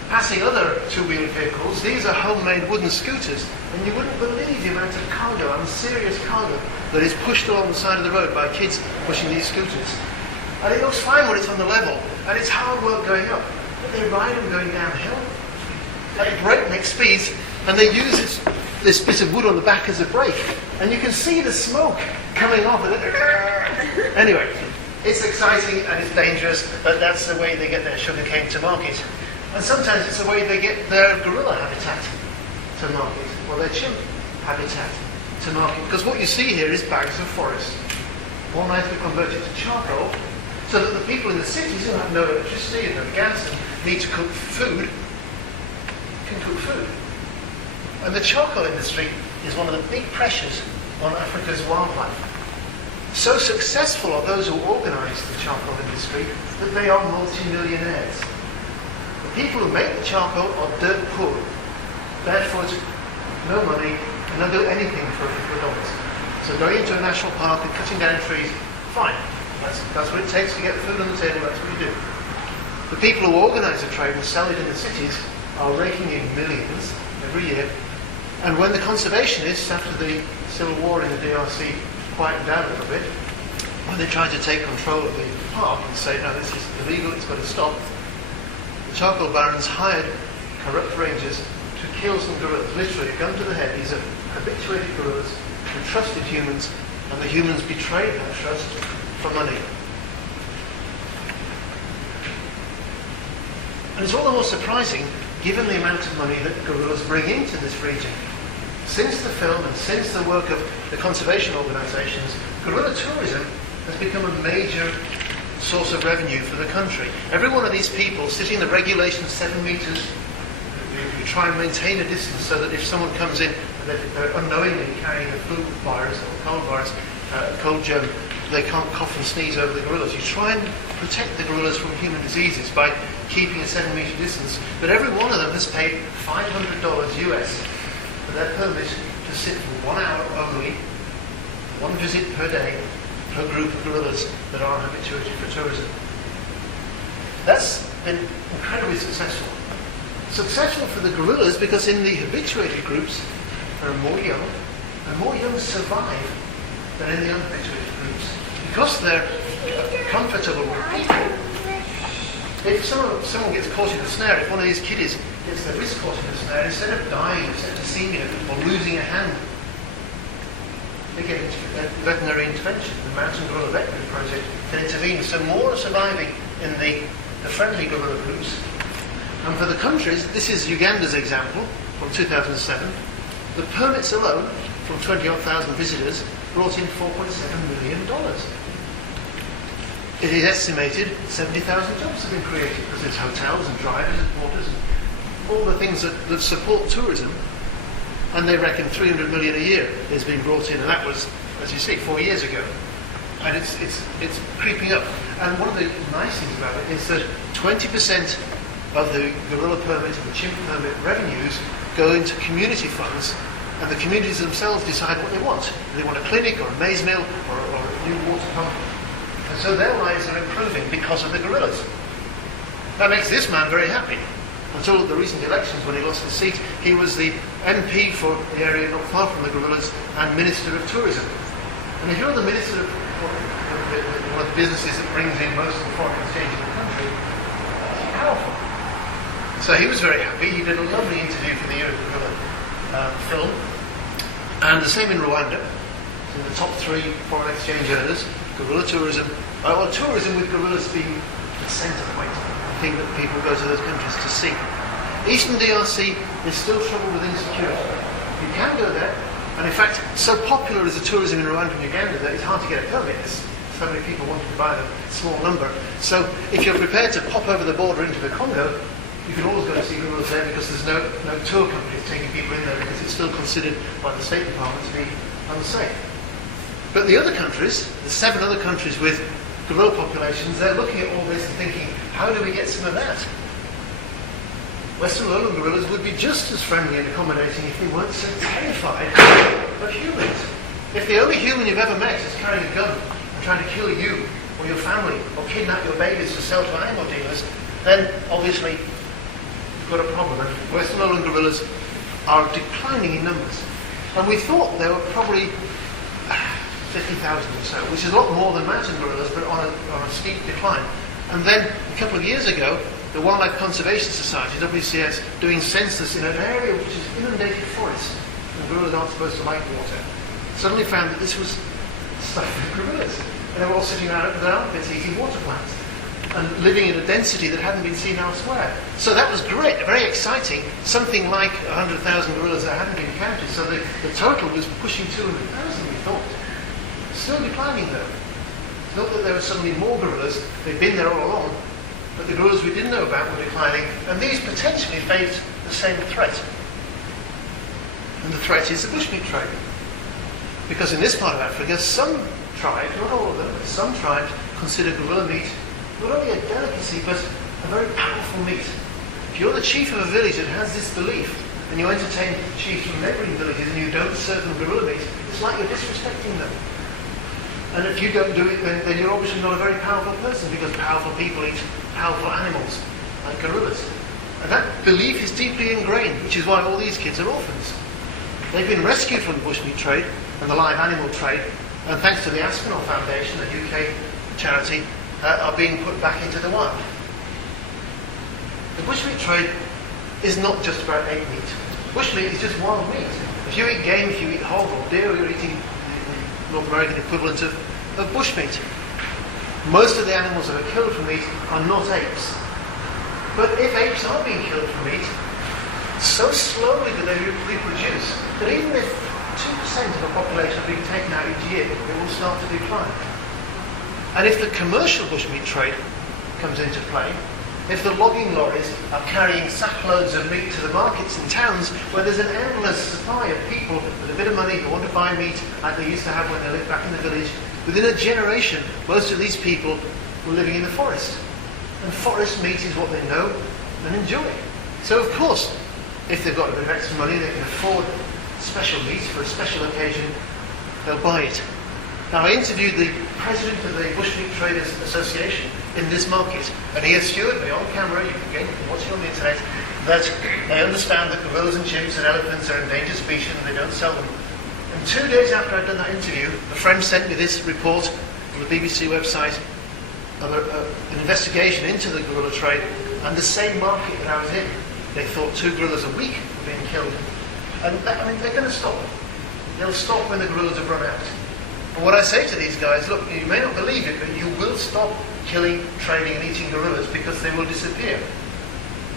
passing other two-wheeled vehicles. These are homemade wooden scooters. And you wouldn't believe the amount of cargo, and serious cargo, that is pushed along the side of the road by kids pushing these scooters. And it looks fine when it's on the level, and it's hard work going up. But they ride them going downhill, like breakneck speeds, and they use this bit of wood on the back as a brake. And you can see the smoke coming off of it. Anyway, it's exciting and it's dangerous, but that's the way they get their sugarcane to market. And sometimes it's the way they get their gorilla habitat to market, or their chimp habitat to market. Because what you see here is bags of forest, all nicely converted to charcoal, so that the people in the cities who have no electricity and no gas and need to cook food can cook food. And the charcoal industry is one of the big pressures on Africa's wildlife. So successful are those who organise the charcoal industry that they are multi-millionaires. The people who make the charcoal are dirt poor, barefoot, no money, and don't do anything for a couple of dollars. So going into a national park and cutting down trees, fine. That's what it takes to get food on the table, that's what you do. The people who organise the trade and sell it in the cities are raking in millions every year. And when the conservationists, after the civil war in the DRC, quietened down a little bit, when they tried to take control of the park and say, no, this is illegal, it's got to stop, the charcoal barons hired corrupt rangers to kill some gorillas, literally a gun to the head. These are habituated gorillas who trusted humans, and the humans betrayed that trust for money. And it's all the more surprising given the amount of money that gorillas bring into this region. Since the film and since the work of the conservation organisations, gorilla tourism has become a major source of revenue for the country. Every one of these people sitting in the regulation 7 metres, you try and maintain a distance so that if someone comes in and they're unknowingly carrying a flu virus or cold virus, cold germ, they can't cough and sneeze over the gorillas. You try and protect the gorillas from human diseases by keeping a 7 metre distance. But every one of them has paid $500 US for their permit to sit for 1 hour only, one visit per day, to a group of gorillas that are habituated for tourism. That's been incredibly successful. Successful for the gorillas because in the habituated groups there are more young, and more young survive than in the unhabituated groups. Because they're comfortable with people. If someone gets caught in a snare, if one of these kiddies gets their wrist caught in a snare, instead of dying of septicemia or losing a hand, they get veterinary intervention. The Mountain Gorilla Veterinary Project can intervene. So more are surviving in the friendly gorilla groups. And for the countries, this is Uganda's example from 2007. The permits alone, from 20,000 visitors, brought in $4.7 million. It is estimated 70,000 jobs have been created because there's hotels and drivers and porters and all the things that support tourism. And they reckon 300 million a year has been brought in, and that was, as you see, 4 years ago. And it's creeping up. And one of the nice things about it is that 20% of the gorilla permit and the chimp permit revenues go into community funds, and the communities themselves decide what they want. They want a clinic or a maize mill or a new water pump. And so their lives are improving because of the gorillas. That makes this man very happy. Until the recent elections, when he lost the seat, he was the MP for the area not far from the gorillas and Minister of Tourism. And if you're the Minister of one of the businesses that brings in most of the foreign exchange in the country, it's powerful. So he was very happy. He did a lovely interview for the Year of the Gorilla film. And the same in Rwanda. So in the top 3 foreign exchange earners, gorilla tourism, or tourism with gorillas being the centre point. Thing that people go to those countries to see. Eastern DRC is still troubled with insecurity. You can go there, and in fact, so popular is the tourism in Rwanda and Uganda that it's hard to get a permit. There's so many people wanting to buy a small number. So if you're prepared to pop over the border into the Congo, you can always go to see gorillas there because there's no tour companies taking people in there because it's still considered by the State Department to be unsafe. But the other countries, the 7 other countries with gorilla populations, they're looking at all this and thinking, how do we get some of that? Western lowland gorillas would be just as friendly and accommodating if they weren't so terrified of humans. If the only human you've ever met is carrying a gun and trying to kill you or your family or kidnap your babies to sell to animal dealers, then obviously you've got a problem. And Western lowland gorillas are declining in numbers. And we thought they were probably 50,000 or so, which is a lot more than mountain gorillas, but on a steep decline. And then a couple of years ago, the Wildlife Conservation Society, WCS, doing census in an area which is inundated forest, and gorillas aren't supposed to like water, suddenly found that this was stuff for gorillas. And they were all sitting around with their armpits eating water plants and living in a density that hadn't been seen elsewhere. So that was great, very exciting, something like 100,000 gorillas that hadn't been counted. So the total was pushing 200,000, we thought. Still declining though. It's not that there were suddenly more gorillas, they'd been there all along, but the gorillas we didn't know about were declining, and these potentially face the same threat. And the threat is the bushmeat trade. Because in this part of Africa, some tribes, not all of them, but some tribes consider gorilla meat not only a delicacy, but a very powerful meat. If you're the chief of a village that has this belief, and you entertain chiefs from neighbouring villages and you don't serve them gorilla meat, it's like you're disrespecting them. And if you don't do it, then you're obviously not a very powerful person, because powerful people eat powerful animals, like gorillas. And that belief is deeply ingrained, which is why all these kids are orphans. They've been rescued from the bushmeat trade and the live animal trade, and thanks to the Aspinall Foundation, a UK charity, are being put back into the wild. The bushmeat trade is not just about ape meat. Bushmeat is just wild meat. If you eat game, if you eat hog or deer, you're eating the North American equivalent of bushmeat. Most of the animals that are killed for meat are not apes. But if apes are being killed for meat, so slowly do they reproduce that even if 2% of the population are being taken out each year, it will start to decline. And if the commercial bushmeat trade comes into play, if the logging lorries are carrying sackloads of meat to the markets in towns where there's an endless supply of people with a bit of money who want to buy meat like they used to have when they lived back in the village, within a generation, most of these people were living in the forest. And forest meat is what they know and enjoy. So of course, if they've got a bit of extra money, they can afford special meat for a special occasion, they'll buy it. Now, I interviewed the president of the Bushmeat Traders Association in this market, and he assured me on camera, you can watch it on the internet, that they understand that gorillas and chimps and elephants are endangered species and they don't sell them. And 2 days after I'd done that interview, a friend sent me this report on the BBC website of an investigation into the gorilla trade, and the same market that I was in, they thought 2 gorillas a week were being killed. And they're going to stop. They'll stop when the gorillas have run out. But what I say to these guys, look, you may not believe it, but you will stop killing, trading and eating gorillas because they will disappear.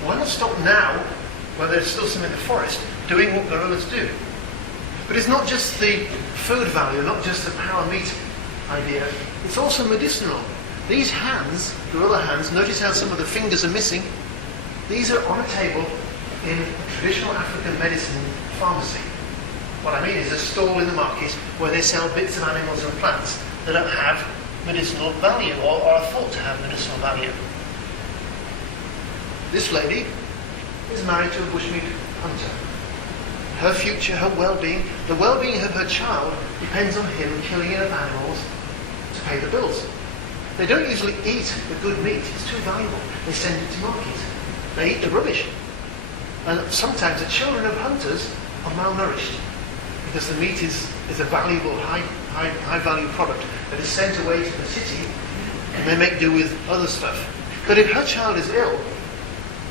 Why not stop now, when there's still some in the forest, doing what gorillas do? But it's not just the food value, not just the power meat idea, it's also medicinal. These hands, gorilla hands, notice how some of the fingers are missing. These are on a table in a traditional African medicine pharmacy. What I mean is a stall in the market where they sell bits of animals and plants that have medicinal value or are thought to have medicinal value. This lady is married to a bushmeat hunter. Her future, her well-being, the well-being of her child depends on him killing enough animals to pay the bills. They don't usually eat the good meat, it's too valuable. They send it to market. They eat the rubbish. And sometimes the children of hunters are malnourished because the meat is a valuable, high value product that is sent away to the city and they make do with other stuff. But if her child is ill,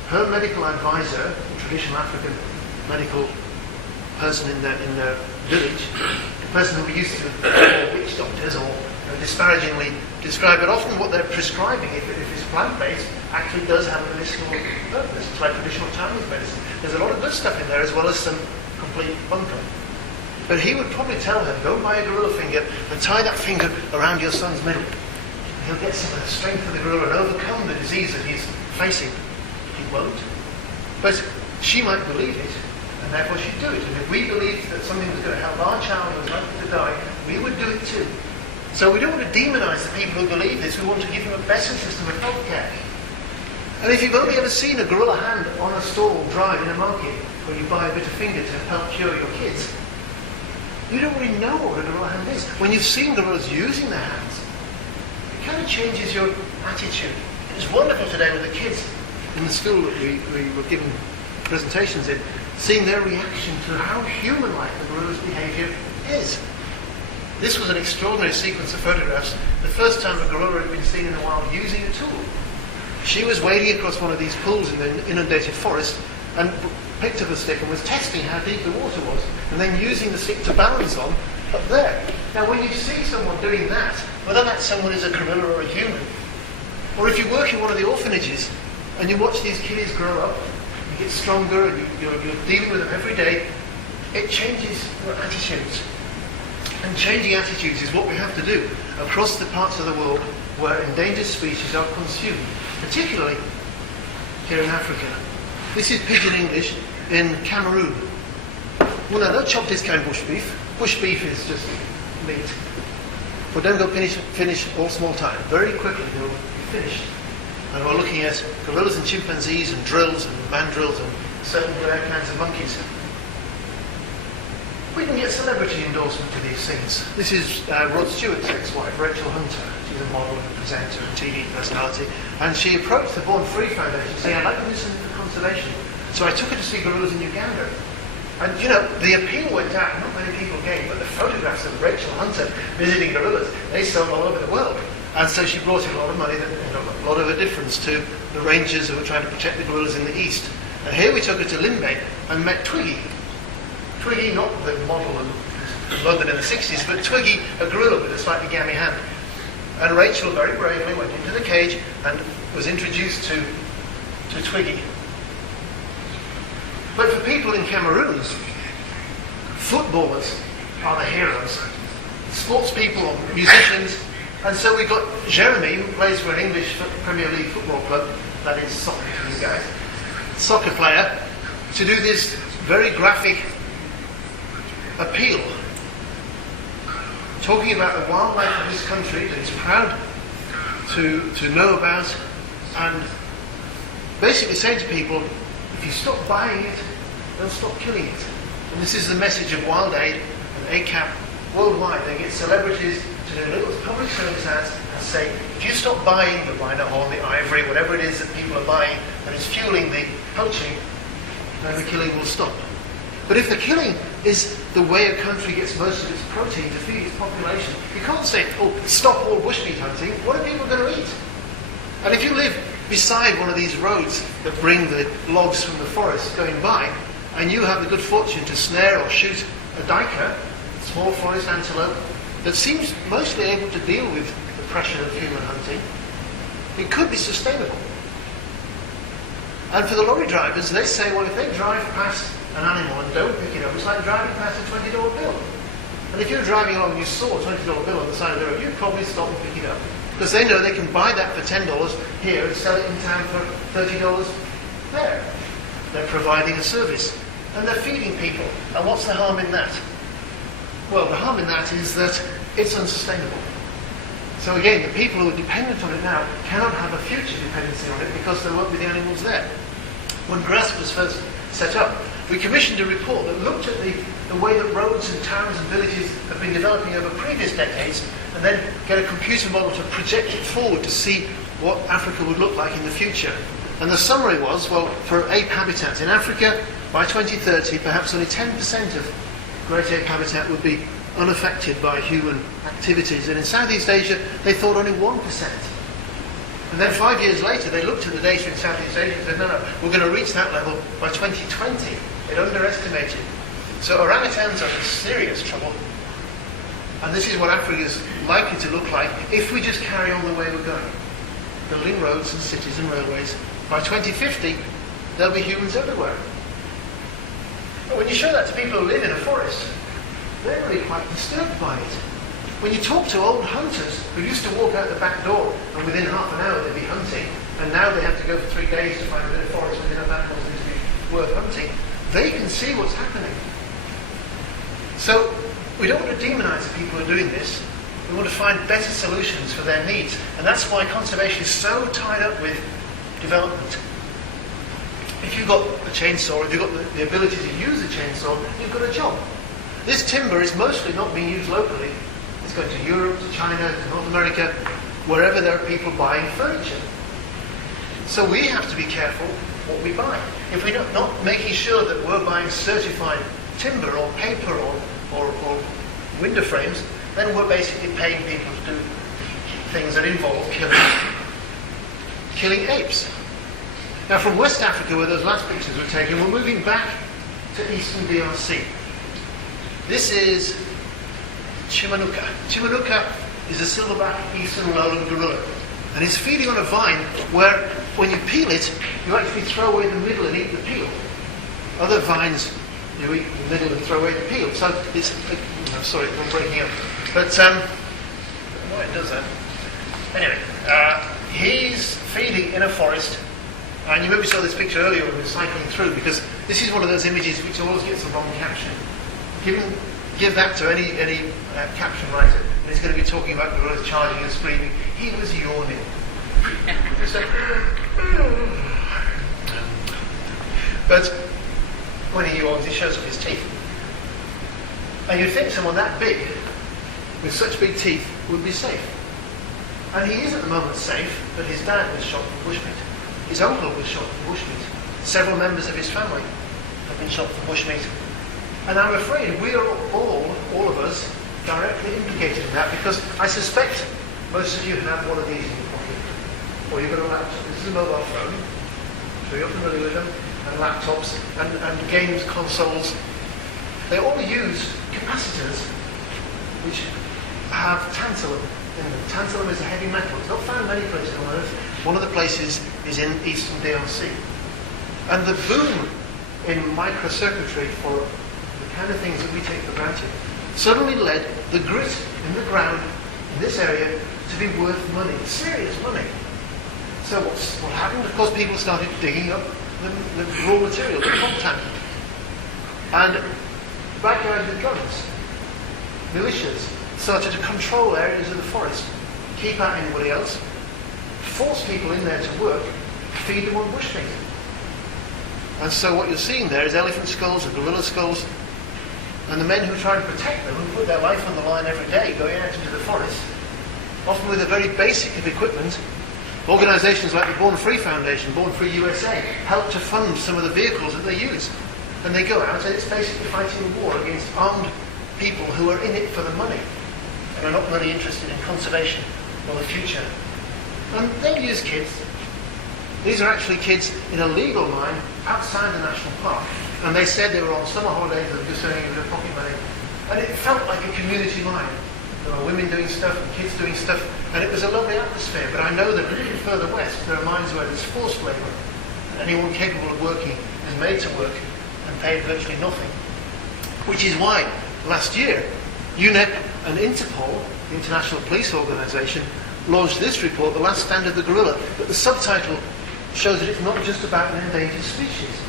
her medical advisor, a traditional African medical person in their village, the person who we used to call witch doctors or disparagingly describe it, often what they're prescribing, if it's plant-based, actually does have a medicinal purpose. It's like traditional Chinese medicine. There's a lot of good stuff in there as well as some complete bunkum. But he would probably tell her, go buy a gorilla finger and tie that finger around your son's middle. He'll get some of the strength of the gorilla and overcome the disease that he's facing. He won't. But she might believe it, and therefore she'd do it. And if we believed that something was going to help our child who was likely to die, we would do it too. So we don't want to demonise the people who believe this. We want to give them a better system of healthcare. And if you've only ever seen a gorilla hand on a stall drive in a market where you buy a bit of finger to help cure your kids, you don't really know what a gorilla hand is. When you've seen gorillas using their hands, it kind of changes your attitude. It was wonderful today with the kids in the school that we were given presentations in, seeing their reaction to how human-like the gorilla's behaviour is. This was an extraordinary sequence of photographs, the first time a gorilla had been seen in the wild using a tool. She was wading across one of these pools in the inundated forest and picked up a stick and was testing how deep the water was, and then using the stick to balance on up there. Now, when you see someone doing that, whether that someone is a gorilla or a human, or if you work in one of the orphanages and you watch these kids grow up, you get stronger and you're dealing with them every day, it changes your attitudes. And changing attitudes is what we have to do across the parts of the world where endangered species are consumed, particularly here in Africa. This is Pigeon English in Cameroon. Well, now, don't chop this kind of bush beef. Bush beef is just meat. But don't go finish all small time. Very quickly they'll be finished. And we're looking at gorillas and chimpanzees and drills and mandrills and certain rare kinds of monkeys. We can get celebrity endorsement for these things. This is Rod Stewart's ex-wife, Rachel Hunter. She's a model and presenter and TV personality. And she approached the Born Free Foundation saying, I'd like to do something for conservation. So I took her to see gorillas in Uganda. And, you know, the appeal went out. Not many people came, but the photographs of Rachel Hunter visiting gorillas, they sold all over the world. And so she brought in a lot of money, a lot of a difference to the rangers who were trying to protect the gorillas in the east. And here we took her to Limbe and met Twiggy. Twiggy, not the model in London in the 60s, but Twiggy, a gorilla with a slightly gammy hand. And Rachel very bravely went into the cage and was introduced to Twiggy. But for people in Cameroon, footballers are the heroes. Sports people or musicians. And so we got Jeremy, who plays for an English Premier League football club, that is soccer for you guys, soccer player, to do this very graphic appeal, talking about the wildlife of this country that he's proud to know about, and basically saying to people, if you stop buying it, they'll stop killing it. And this is the message of Wild Aid and ACAP worldwide. They get celebrities to do little public service ads and say, if you stop buying the rhino horn, the ivory, whatever it is that people are buying that is fueling the poaching, then the killing will stop. But if the killing is the way a country gets most of its protein to feed its population, you can't say, oh, stop all bushmeat hunting. What are people going to eat? And if you live beside one of these roads that bring the logs from the forest going by, and you have the good fortune to snare or shoot a duiker, small forest antelope, that seems mostly able to deal with the pressure of human hunting, it could be sustainable. And for the lorry drivers, they say, well, if they drive past an animal and don't pick it up, it's like driving past a $20 bill. And if you're driving along and you saw a $20 bill on the side of the road, you'd probably stop and pick it up. Because they know they can buy that for $10 here and sell it in town for $30 there. They're providing a service. And they're feeding people. And what's the harm in that? Well, the harm in that is that it's unsustainable. So again, the people who are dependent on it now cannot have a future dependency on it because there won't be the animals there. When GRASP was first set up, we commissioned a report that looked at the way that roads and towns and villages have been developing over previous decades, and then get a computer model to project it forward to see what Africa would look like in the future. And the summary was, well, for ape habitats in Africa, by 2030, perhaps only 10% of great ape habitat would be unaffected by human activities. And in Southeast Asia, they thought only 1%. And then 5 years later, they looked at the data in Southeast Asia and said, no, we're going to reach that level by 2020. It underestimated. So orangutans are in serious trouble. And this is what Africa is likely to look like if we just carry on the way we're going. Building roads and cities and railways. By 2050, there'll be humans everywhere. But when you show that to people who live in a forest, they're really quite disturbed by it. When you talk to old hunters who used to walk out the back door and within half an hour they'd be hunting, and now they have to go for 3 days to find a bit of forest with enough animals to be worth hunting, they can see what's happening. So we don't want to demonise the people who are doing this. We want to find better solutions for their needs. And that's why conservation is so tied up with development. If you've got a chainsaw, if you've got the ability to use a chainsaw, you've got a job. This timber is mostly not being used locally. It's going to Europe, to China, to North America, wherever there are people buying furniture. So we have to be careful what we buy. If we're not making sure that we're buying certified timber or paper or window frames, then we're basically paying people to do things that involve killing apes. Now from West Africa, where those last pictures were taken, we're moving back to eastern DRC. This is Chimanuka. Chimanuka is a silverback eastern lowland gorilla, and it's feeding on a vine where, when you peel it, you actually throw away the middle and eat the peel. Other vines, you eat the middle and throw away the peel. So it's, I'm sorry, I'm breaking up. But why it does that? Anyway, he's feeding in a forest, and you maybe saw this picture earlier when we were cycling through, because this is one of those images which always gets the wrong caption. Give that to any caption writer, and he's going to be talking about gorillas charging and screaming. He was yawning. Just like, but when he yawns, he shows off his teeth. And you'd think someone that big, with such big teeth, would be safe. And he is at the moment safe, but his dad was shot for bushmeat. His uncle was shot for bushmeat. Several members of his family have been shot for bushmeat. And I'm afraid we are all of us, directly implicated in that, because I suspect most of you have one of these in your pocket. Or you've got a laptop. This is a mobile phone, so you're familiar with them, and laptops, and games consoles. They all use capacitors which have tantalum in them. Tantalum is a heavy metal. It's not found many places on Earth. One of the places is in eastern DRC. And the boom in microcircuitry for the kind of things that we take for granted suddenly led the grit in the ground in this area to be worth money, serious money. So what happened? Of course, people started digging up the raw material, the content. And bad guys with guns, militias, started to control areas of the forest, keep out anybody else, force people in there to work, feed them on bushmeat. And so what you're seeing there is elephant skulls and gorilla skulls, and the men who try and protect them, who put their life on the line every day going out into the forest, often with a very basic of equipment. Organisations like the Born Free Foundation, Born Free USA, help to fund some of the vehicles that they use. And they go out, and it's basically fighting a war against armed people who are in it for the money and are not really interested in conservation or the future. And they use kids. These are actually kids in a legal mine outside the national park. And they said they were on summer holidays and just earning a bit of pocket money. And it felt like a community mine. There were women doing stuff and kids doing stuff, and it was a lovely atmosphere. But I know that a little further west, there are mines where there's forced labour, and anyone capable of working is made to work and paid virtually nothing. Which is why last year, UNEP and Interpol, the International Police Organisation, launched this report, The Last Stand of the Gorilla. But the subtitle shows that it's not just about an endangered species.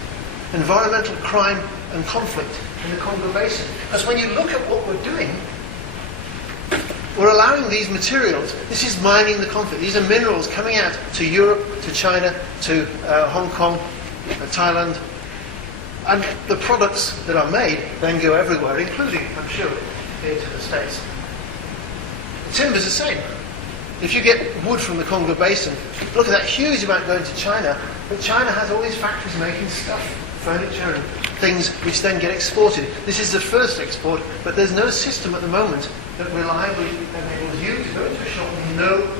Environmental crime and conflict in the Congo Basin. Because when you look at what we're doing, we're allowing these materials, this is mining the conflict. These are minerals coming out to Europe, to China, to Hong Kong, Thailand. And the products that are made then go everywhere, including, I'm sure, here to the States. The timber's the same. If you get wood from the Congo Basin, look at that huge amount going to China, but China has all these factories making stuff, furniture and things which then get exported. This is the first export, but there's no system at the moment that reliably enables you to go into a shop and know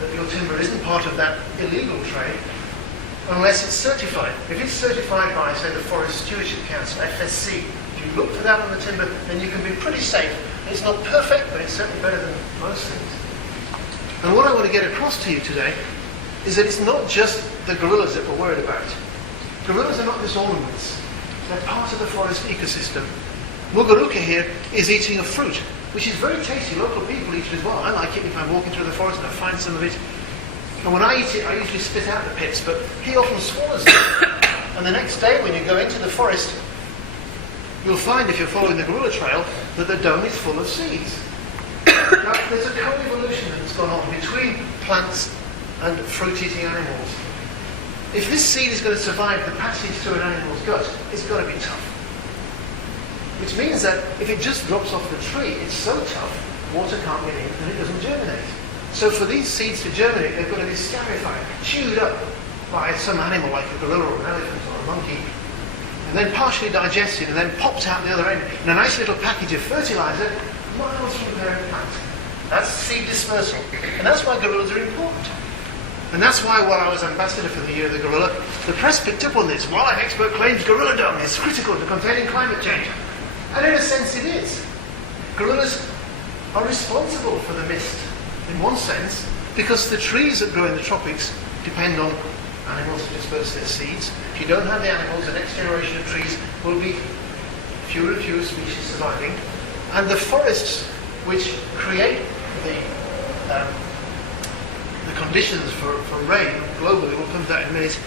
that your timber isn't part of that illegal trade unless it's certified. If it's certified by, say, the Forest Stewardship Council, FSC, if you look for that on the timber, then you can be pretty safe. It's not perfect, but it's certainly better than most things. And what I want to get across to you today is that it's not just the gorillas that we're worried about. Gorillas are not just ornaments. They're part of the forest ecosystem. Muguruka here is eating a fruit, which is very tasty. Local people eat it as well. I like it if I'm walking through the forest and I find some of it. And when I eat it, I usually spit out the pips, but he often swallows them. And the next day when you go into the forest, you'll find, if you're following the gorilla trail, that the dome is full of seeds. Now, there's a co-evolution that's gone on between plants and fruit-eating animals. If this seed is going to survive the passage through an animal's gut, it's got to be tough. Which means that if it just drops off the tree, it's so tough, water can't get in and it doesn't germinate. So for these seeds to germinate, they've got to be scarified, chewed up by some animal like a gorilla or an elephant or a monkey. and then partially digested, and then popped out the other end in a nice little package of fertilizer miles from their plant. That's seed dispersal. And that's why gorillas are important. And that's why, while I was ambassador for the Year of the Gorilla, the press picked up on this. Wildlife expert claims gorilla dung is critical to containing climate change. And in a sense it is. Gorillas are responsible for the mist, in one sense, because the trees that grow in the tropics depend on animals to disperse their seeds. If you don't have the animals, the next generation of trees will be fewer and fewer species surviving. And the forests which create the conditions for rain globally, we'll come to that in a minute,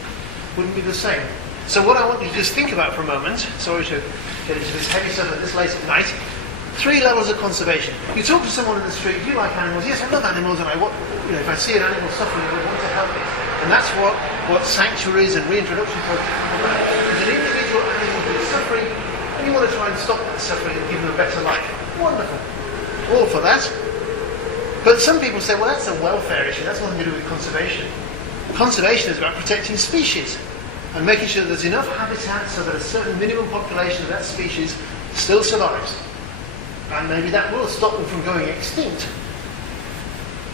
wouldn't be the same. So what I want you to just think about for a moment, sorry to get into this heavy stuff at this late at night, 3 levels of conservation. You talk to someone in the street, do you like animals? Yes, I love animals, and if I see an animal suffering, I want to help it. And that's what sanctuaries and reintroduction projects are about. There's an individual animal who is suffering, and you want to try and stop that suffering and give them a better life. Wonderful. All for that. But some people say, well, that's a welfare issue. That's nothing to do with conservation. Conservation is about protecting species and making sure there's enough habitat so that a certain minimum population of that species still survives. And maybe that will stop them from going extinct.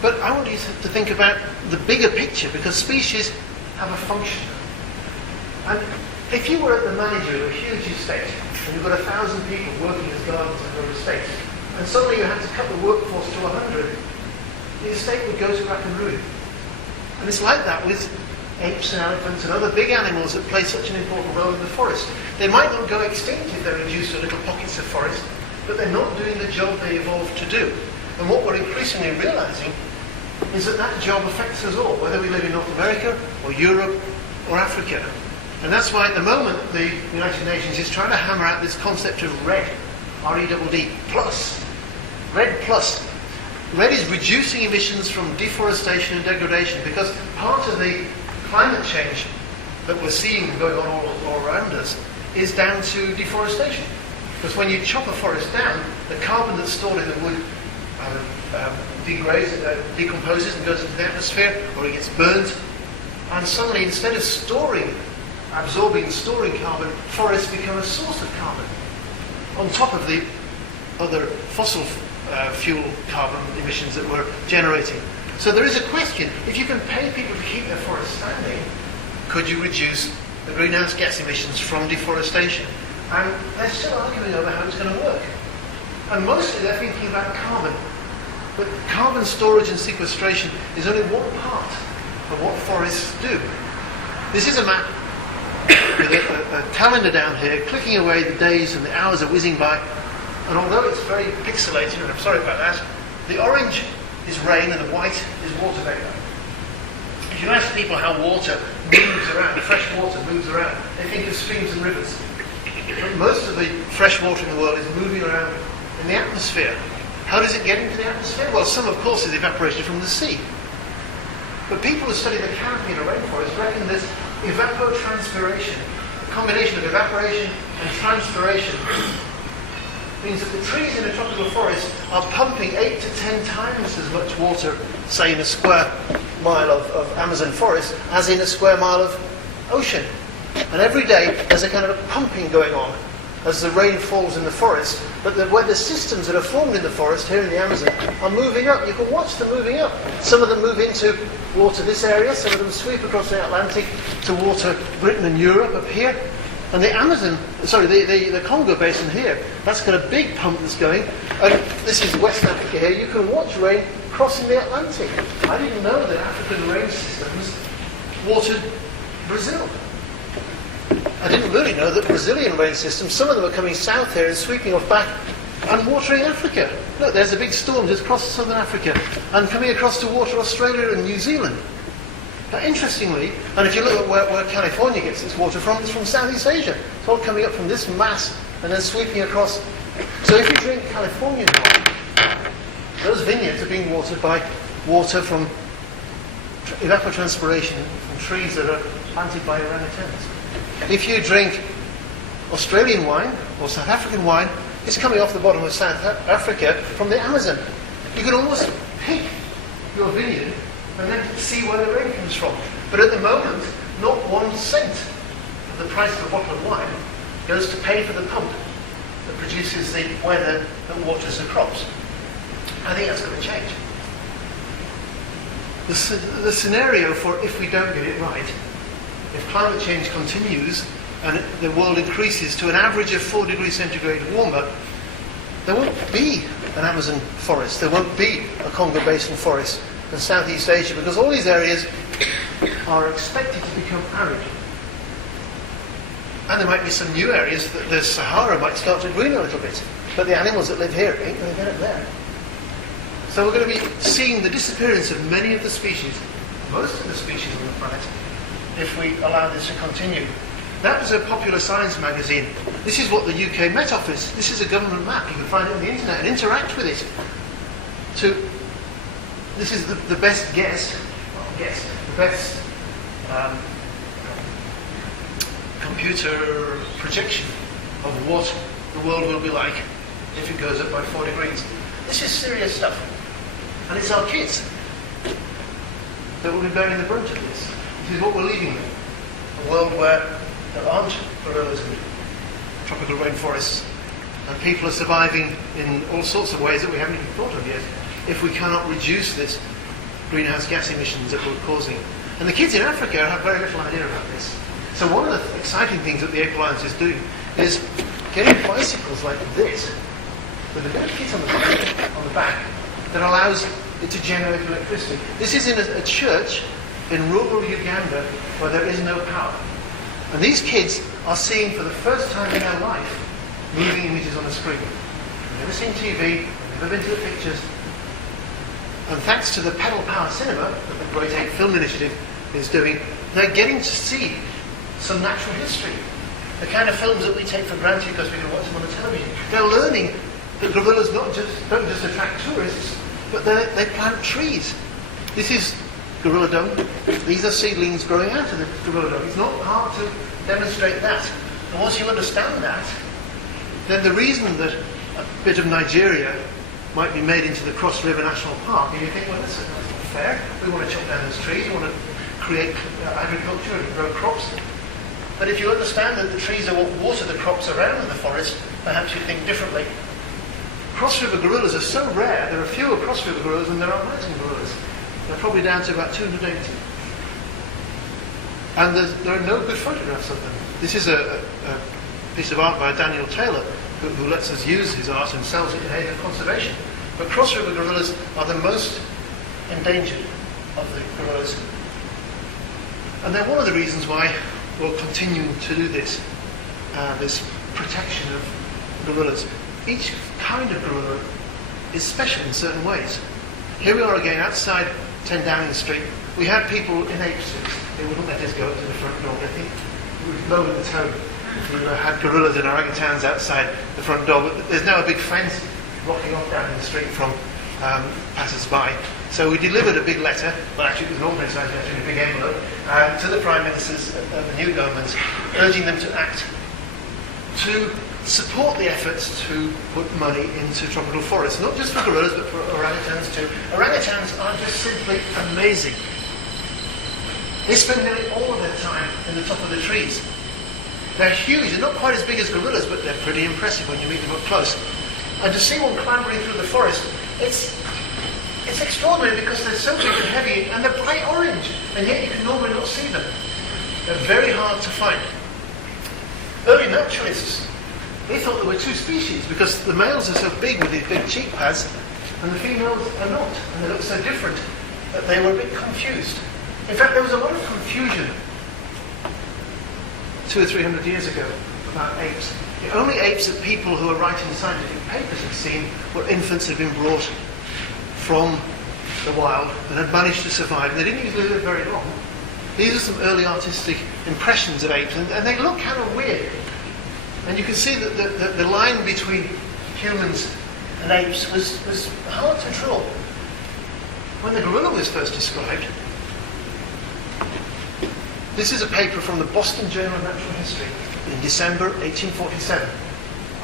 But I want you to think about the bigger picture, because species have a function. And if you were at the manager of a huge estate, and you've got 1,000 people working as gardeners in your estate, and suddenly you had to cut the workforce to 100, the estate would go to rack and ruin. And it's like that with apes and elephants and other big animals that play such an important role in the forest. They might not go extinct if they're reduced to little pockets of forest, but they're not doing the job they evolved to do. And what we're increasingly realizing is that that job affects us all, whether we live in North America or Europe or Africa. And that's why at the moment the United Nations is trying to hammer out this concept of REDD, R-E-D-D, plus. REDD plus. REDD is reducing emissions from deforestation and degradation, because part of the climate change that we're seeing going on all around us is down to deforestation. Because when you chop a forest down, the carbon that's stored in the wood degrades, decomposes and goes into the atmosphere, or it gets burnt. And suddenly, instead of absorbing and storing carbon, forests become a source of carbon, on top of the other fossil fuel carbon emissions that we're generating. So there is a question: if you can pay people to keep their forests standing, could you reduce the greenhouse gas emissions from deforestation? And they're still arguing over how it's going to work. And mostly they're thinking about carbon. But carbon storage and sequestration is only one part of what forests do. This is a map with a calendar down here, clicking away the days and the hours are whizzing by. And although it's very pixelated, and I'm sorry about that, the orange is rain and the white is water vapor. If you ask people how water moves around, fresh water moves around, they think of streams and rivers. But most of the fresh water in the world is moving around in the atmosphere. How does it get into the atmosphere? Well, some, of course, is evaporation from the sea. But people who study the canopy in a rainforest reckon there's evapotranspiration. A combination of evaporation and transpiration means that the trees in a tropical forest are pumping 8 to 10 times as much water, say, in a square mile of Amazon forest, as in a square mile of ocean. And every day there's a kind of pumping going on as the rain falls in the forest, but the weather systems that are formed in the forest here in the Amazon are moving up. You can watch them moving up. Some of them move into water this area, some of them sweep across the Atlantic to water Britain and Europe up here. And the Amazon, the Congo basin here, that's got a big pump that's going. And this is West Africa here. You can watch rain crossing the Atlantic. I didn't know that African rain systems watered Brazil. I didn't really know that Brazilian rain systems, some of them are coming south here and sweeping off back and watering Africa. Look, there's a big storm just across southern Africa and coming across to water Australia and New Zealand. Now, interestingly, and if you look at where California gets its water from, it's from Southeast Asia. It's all coming up from this mass and then sweeping across. So if you drink Californian wine, those vineyards are being watered by water from evapotranspiration from trees that are planted by orangutans. If you drink Australian wine or South African wine, it's coming off the bottom of South Africa from the Amazon. You can almost pick your vineyard and then see where the rain comes from. But at the moment, not 1 cent of the price of a bottle of wine goes to pay for the pump that produces the weather that waters the crops. I think that's going to change. The scenario for if we don't get it right, if climate change continues and the world increases to an average of 4 degrees centigrade warmer, there won't be an Amazon forest, there won't be a Congo Basin forest in Southeast Asia, because all these areas are expected to become arid. And there might be some new areas that the Sahara might start to green a little bit, but the animals that live here ain't going to get it there. So we're going to be seeing the disappearance of many of the species, most of the species on the planet, if we allow this to continue. That was a popular science magazine. This is what the UK Met Office, this is a government map. You can find it on the internet and interact with it. This is the best guess, the best computer projection of what the world will be like if it goes up by 4 degrees. This is serious stuff. And it's our kids that will be bearing the brunt of this. This is what we're leaving them. A world where there aren't gorillas and tropical rainforests, and people are surviving in all sorts of ways that we haven't even thought of yet, if we cannot reduce this greenhouse gas emissions that we're causing. And the kids in Africa have very little idea about this. So one of the exciting things that the Ape Alliance is doing is getting bicycles like this, with a little kit on the back, that allows it to generate electricity. This is in a church in rural Uganda where there is no power. And these kids are seeing for the first time in their life moving images on a screen. They've never seen TV, they've never been to the pictures. And thanks to the pedal power cinema that the Great Ape Film Initiative is doing, they're getting to see some natural history. The kind of films that we take for granted because we can watch them on the television. They're learning that gorillas don't just attract tourists, but they plant trees. This is gorilla dung. These are seedlings growing out of the gorilla dung. It's not hard to demonstrate that. And once you understand that, then the reason that a bit of Nigeria might be made into the Cross River National Park, and you think, well, that's not fair. We want to chop down those trees. We want to create agriculture and grow crops. But if you understand that the trees are what water the crops around in the forest, perhaps you think differently. Cross-river gorillas are so rare, there are fewer cross-river gorillas than there are mountain gorillas. They're probably down to about 280. And there are no good photographs of them. This is a piece of art by Daniel Taylor, who lets us use his art and sells it in aid of conservation. But cross-river gorillas are the most endangered of the gorillas. And they're one of the reasons why we're continuing to do this protection of gorillas. Each kind of gorilla is special in certain ways. Here we are again outside 10 Downing Street. We had people in ape suits. They wouldn't let us go up to the front door. I think we would lower the tone if we had gorillas and orangutans outside the front door. But there's now a big fence blocking off down the street from passers-by. So we delivered a big letter, well actually it was an ordinary size letter in a big envelope, to the Prime Ministers of the new governments, urging them to act to support the efforts to put money into tropical forests, not just for gorillas but for orangutans too. Orangutans are just simply amazing. They spend nearly all of their time in the top of the trees. They're huge, they're not quite as big as gorillas, but they're pretty impressive when you meet them up close. And to see one clambering through the forest, it's extraordinary because they're so big and heavy and they're bright orange, and yet you can normally not see them. They're very hard to find. Early naturalists, they thought there were two species because the males are so big with these big cheek pads and the females are not, and they look so different that they were a bit confused. In fact, there was a lot of confusion 200 or 300 years ago about apes. The only apes that people who are writing scientific papers had seen were infants that had been brought from the wild and had managed to survive. And they didn't usually live very long. These are some early artistic impressions of apes, and they look kind of weird. And you can see that the line between humans and apes was hard to draw. When the gorilla was first described, this is a paper from the Boston Journal of Natural History in December 1847.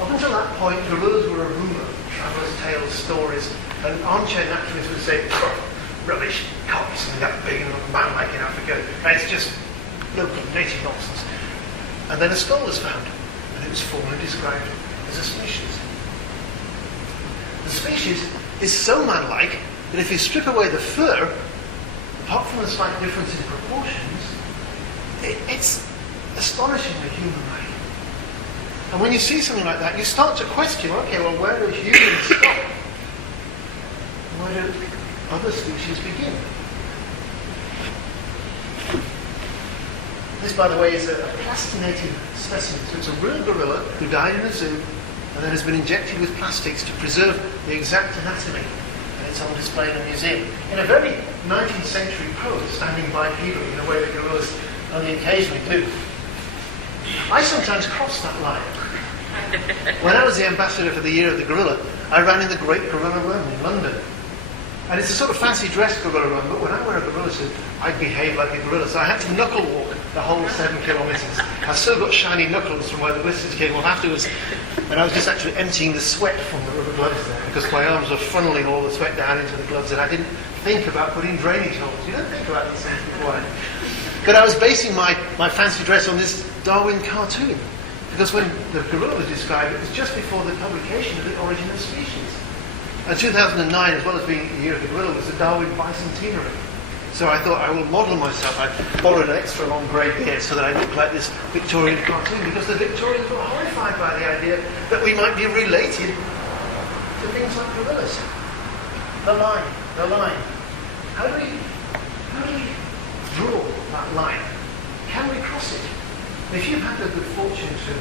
Up until that point, gorillas were a rumour, travellers' tales, stories, and armchair naturalists would say, rubbish, can't be something that big and a man like in Africa, and it's just local native nonsense. And then a skull was found, and it was formally described as a species. The species is so man-like that if you strip away the fur, apart from the slight difference in proportions, it's astonishingly human-like. And when you see something like that, you start to question, okay, well, where do humans stop? Where do other species begin? This, by the way, is a plastinated specimen. So it's a real gorilla who died in a zoo and then has been injected with plastics to preserve the exact anatomy. And it's on display in a museum. In a very 19th century pose, standing bipedally in a way that gorillas only occasionally do. I sometimes cross that line. When I was the ambassador for the Year of the Gorilla, I ran in the Great Gorilla Run in London. And it's a sort of fancy dress gorilla run, but when I wear a gorilla suit, I behave like a gorilla. So I had to knuckle walk the whole 7 kilometres. I've still got shiny knuckles from where the blisters came off afterwards. And I was just actually emptying the sweat from the rubber gloves there, because my arms were funneling all the sweat down into the gloves, and I didn't think about putting drainage holes. You don't think about these things beforehand. But I was basing my fancy dress on this Darwin cartoon, because when the gorilla was described, it was just before the publication of The Origin of Species. And 2009, as well as being the Year of the Gorilla, was the Darwin bicentenary. So I thought I will model myself. I borrowed an extra long grey beard so that I look like this Victorian cartoon, because the Victorians were horrified by the idea that we might be related to things like gorillas. The line. How do we draw that line? Can we cross it? If you've had the good fortune to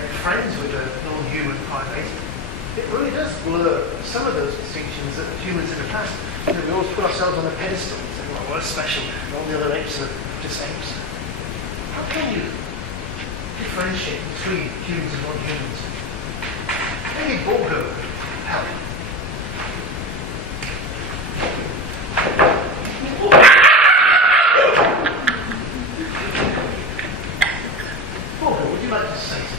make friends with a non-human primate, it really does blur some of those distinctions that humans in the past, we always put ourselves on a pedestal and say, well, we're special, and all the other apes are just apes. How can you differentiate between humans and non-humans? Maybe Borgo could help. Borgo, would you like to say something?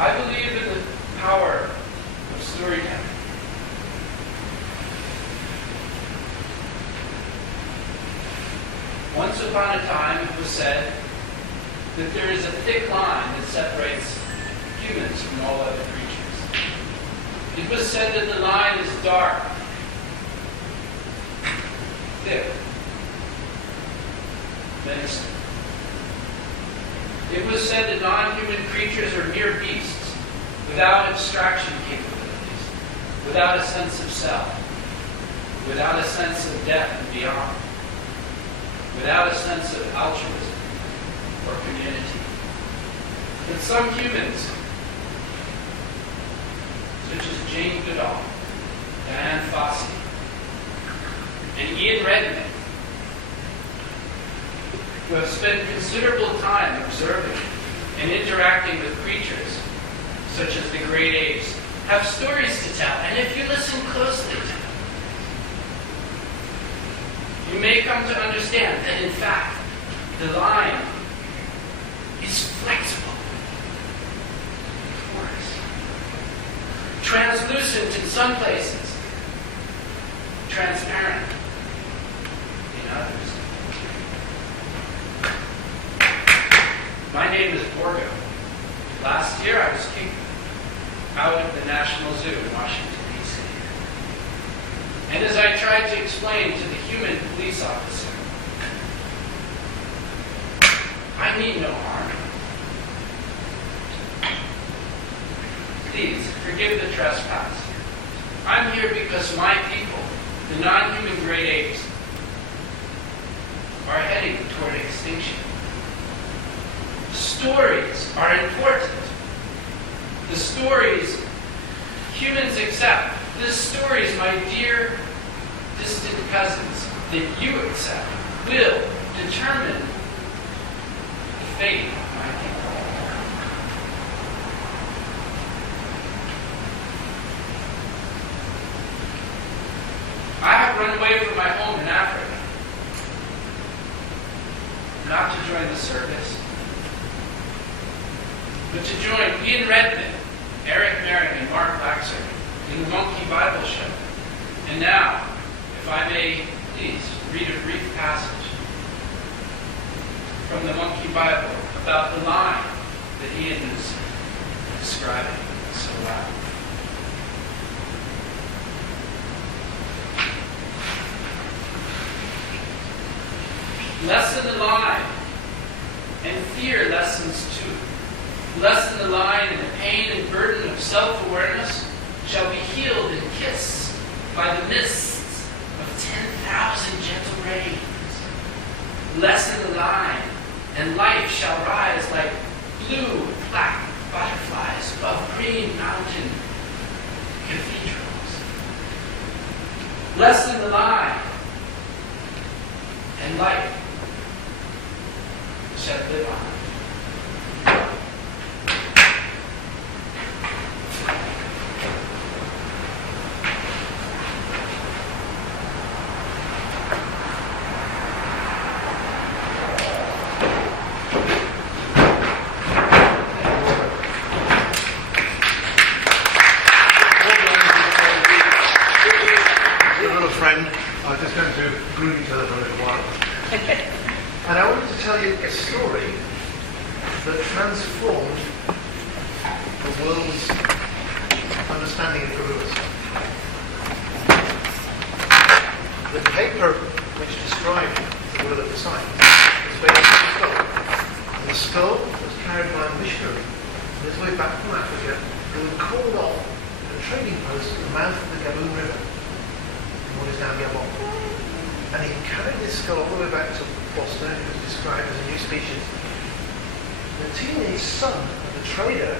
I believe in the power of storytelling. Once upon a time, it was said that there is a thick line that separates humans from all other creatures. It was said that the line is dark, thick, menacing. It was said that non-human creatures are mere beasts, without abstraction capabilities, without a sense of self, without a sense of death and beyond, without a sense of altruism or community. But some humans, such as Jane Goodall, Diane Fossey, and Ian Redmond, who have spent considerable time observing and interacting with creatures, such as the great apes, have stories to tell. And if you listen closely to them, you may come to understand that, in fact, the line is flexible, porous, translucent in some places, transparent in others. My name is Borgo. Last year I was kicked out of the National Zoo in Washington, D.C. And as I tried to explain to the human police officer, I mean no harm. Please, forgive the trespass. I'm here because my people, the non-human great apes, are heading toward extinction. Stories are important. The stories humans accept. The stories, my dear distant cousins, that you accept will determine the fate of my people. I have run away from my home in Africa, not to join the circus, but to join Ian Redmond, Eric Merrick, and Mark Laxer in the Monkey Bible Show. And now, if I may please read a brief passage from the Monkey Bible about the line that Ian is describing so well. Lessen the line, and fear lessens too. Lessen the line, and the pain and burden of self-awareness shall be healed and kissed by the mists of 10,000 gentle rains. Lessen the line, and life shall rise like blue black butterflies above green mountain cathedrals. Lessen the line, and life shall live on. And I wanted to tell you a story that transformed the world's understanding of gorillas. The paper which described the gorilla of science was based on a skull. And the skull was carried by a missionary on his way back from Africa who had called off at a trading post at the mouth of the Gaboon River in what is now Gabon. And he carried this skull all the way back to Boston. It was described as a new species. The teenage son of the trader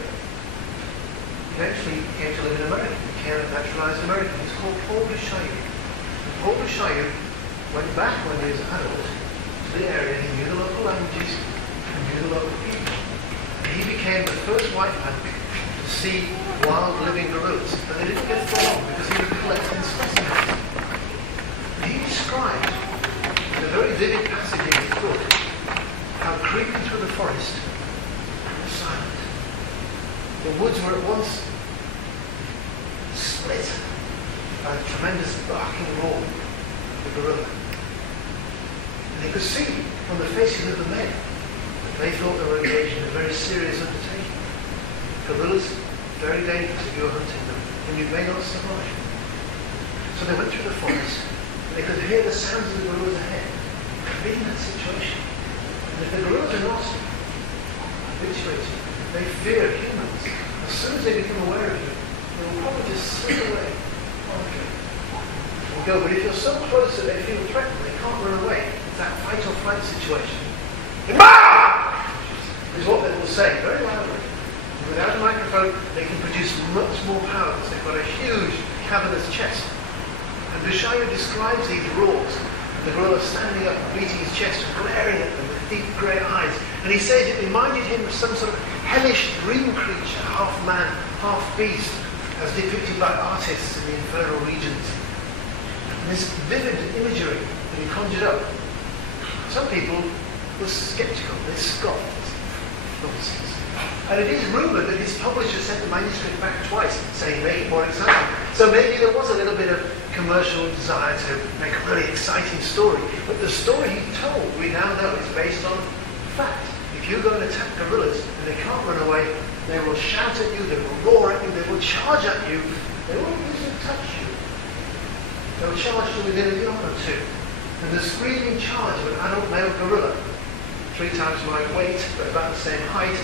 eventually came to live in America. He became a naturalized American. He's called Paul Bushmeat. And Paul Bushmeat went back when he was an adult to the area. He knew the local languages and knew the local people. And he became the first white man to see wild living gorillas. And they didn't get for long because he was collecting specimens. He described in a very vivid passage in his book how creeping through the forest was silent. The woods were at once split by the tremendous barking roar of the gorilla. And he could see from the faces of the men that they thought they were engaged in a very serious undertaking. Gorillas, very dangerous if you were hunting them, and you may not survive. So they went through the forest. They could hear the sounds of the gorillas ahead. They're in that situation. And if the gorillas are not habituated, they fear humans. As soon as they become aware of you, they will probably just slip away. And go. But if you're so close that they feel threatened, they can't run away. It's that fight or flight situation. Is what they will say very loudly. And without a microphone, they can produce much more power because they've got a huge cavernous chest. And Bushmeat describes these roars, and the gorilla standing up and beating his chest and glaring at them with deep grey eyes. And he says it reminded him of some sort of hellish dream creature, half man, half beast, as depicted by artists in the infernal regions. And this vivid imagery that he conjured up, some people were sceptical, they scoffed. Nonsense. And it is rumoured that his publisher sent the manuscript back twice, saying make it more exciting. So maybe there was a little bit of commercial desire to make a really exciting story. But the story he told, we now know, is based on fact. If you go and attack gorillas and they can't run away, they will shout at you, they will roar at you, they will charge at you, they won't even touch you. They'll charge you within a yard or two. And the screaming charge of an adult male gorilla, 3 times my weight, but about the same height,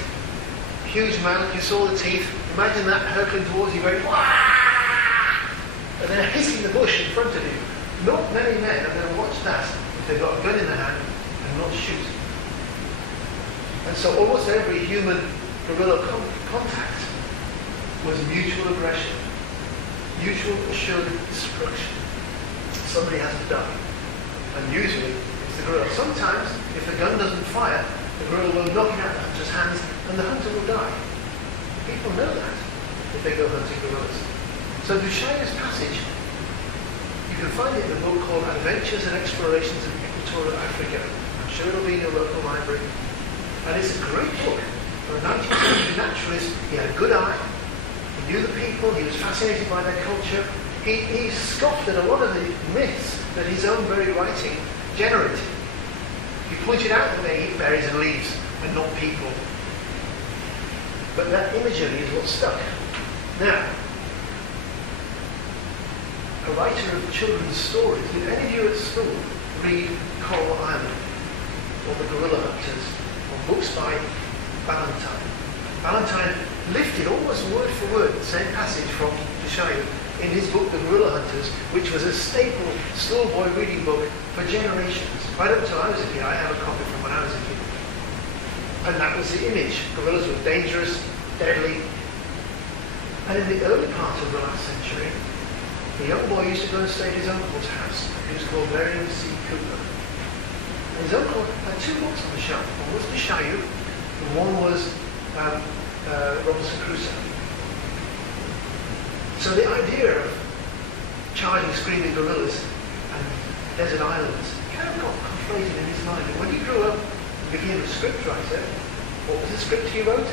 huge mouth, you saw the teeth, imagine that hurtling towards you going, Wah! And they're hitting the bush in front of you. Not many men are going to watch that if they've got a gun in their hand and not shoot. And so almost every human gorilla contact was mutual aggression, mutual assured destruction. Somebody has to die. And usually it's the gorilla. Sometimes, if the gun doesn't fire, the gorilla will knock it out of the hunter's hands and the hunter will die. People know that if they go hunting gorillas. So Bushmeat's passage, you can find it in a book called Adventures and Explorations in Equatorial Africa. I'm sure it'll be in your local library. And it's a great book For a 19th century naturalist, he had a good eye, he knew the people, he was fascinated by their culture. He scoffed at a lot of the myths that his own very writing generated. He pointed out that they eat berries and leaves and not people. But that imagery is what stuck. Now, a writer of children's stories, did any of you at school read Coral Island or The Gorilla Hunters or books by Ballantyne? Ballantyne lifted almost word for word the same passage from Duchaillu in his book The Gorilla Hunters, which was a staple schoolboy reading book for generations. Right up until I was a kid, I have a copy from when I was a kid. And that was the image. Gorillas were dangerous, deadly. And in the early part of the last century, the young boy used to go and stay at his uncle's house. He was called Marion C. Cooper. And his uncle had two books on the shelf. One was Duchaillu, and one was Robinson Crusoe. So the idea of charging, screaming gorillas and desert islands kind of got conflated in his mind. And when he grew up and became a scriptwriter, what was the script he wrote?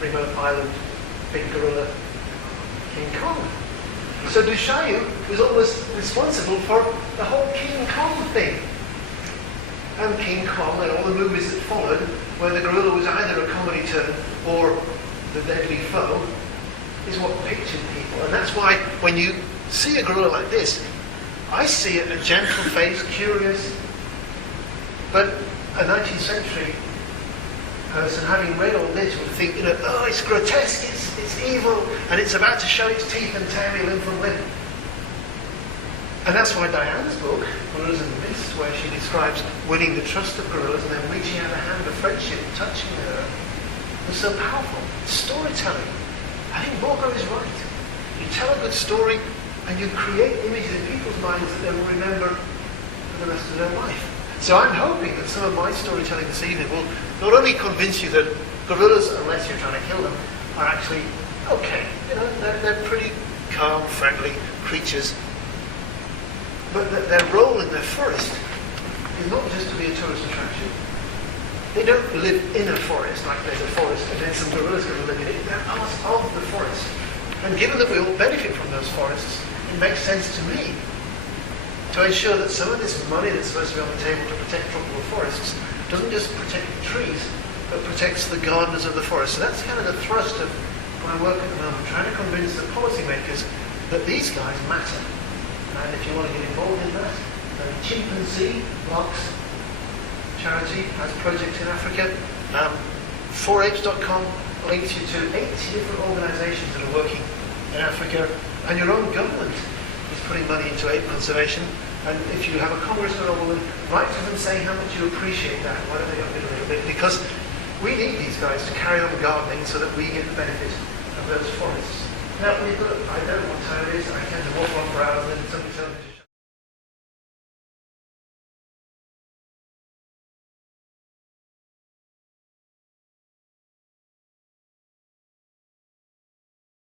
Remote Island, Big Gorilla, King Kong. So Duchaillu was almost responsible for the whole King Kong thing. And King Kong and all the movies that followed, where the gorilla was either a comedy turn or the deadly foe, is what pictured people. And that's why when you see a gorilla like this, I see it a gentle-faced, curious, but a 19th century person having read all this would think, oh, it's grotesque, it's evil, and it's about to show its teeth and tear me limb from limb. And that's why Diana's book, Gorillas and the Myths, where she describes winning the trust of gorillas and then reaching out a hand of friendship, touching her, was so powerful. Storytelling. I think Borgo is right. You tell a good story and you create images in people's minds that they will remember for the rest of their life. So I'm hoping that some of my storytelling this evening will not only convince you that gorillas, unless you're trying to kill them, are actually okay. They're pretty calm, friendly creatures. But that their role in their forest is not just to be a tourist attraction. They don't live in a forest like there's a forest and then some gorillas going to live in it. They're part of the forest. And given that we all benefit from those forests, it makes sense to me to ensure that some of this money that's supposed to be on the table to protect tropical forests doesn't just protect the trees, but protects the gardeners of the forest. So that's kind of the thrust of my work at the moment, trying to convince the policymakers that these guys matter. And if you want to get involved in that, the Chimpanzee Blocks charity has projects in Africa. 4apes.com links you to 80 different organisations that are working in Africa, and your own government is putting money into ape conservation. And if you have a congressman or woman, write to them saying how much you appreciate that. Why don't they up it a little bit? Because we need these guys to carry on gardening so that we get the benefit of those forests. Now, I don't know what time it is. I tend to walk on for hours and then somebody tells me to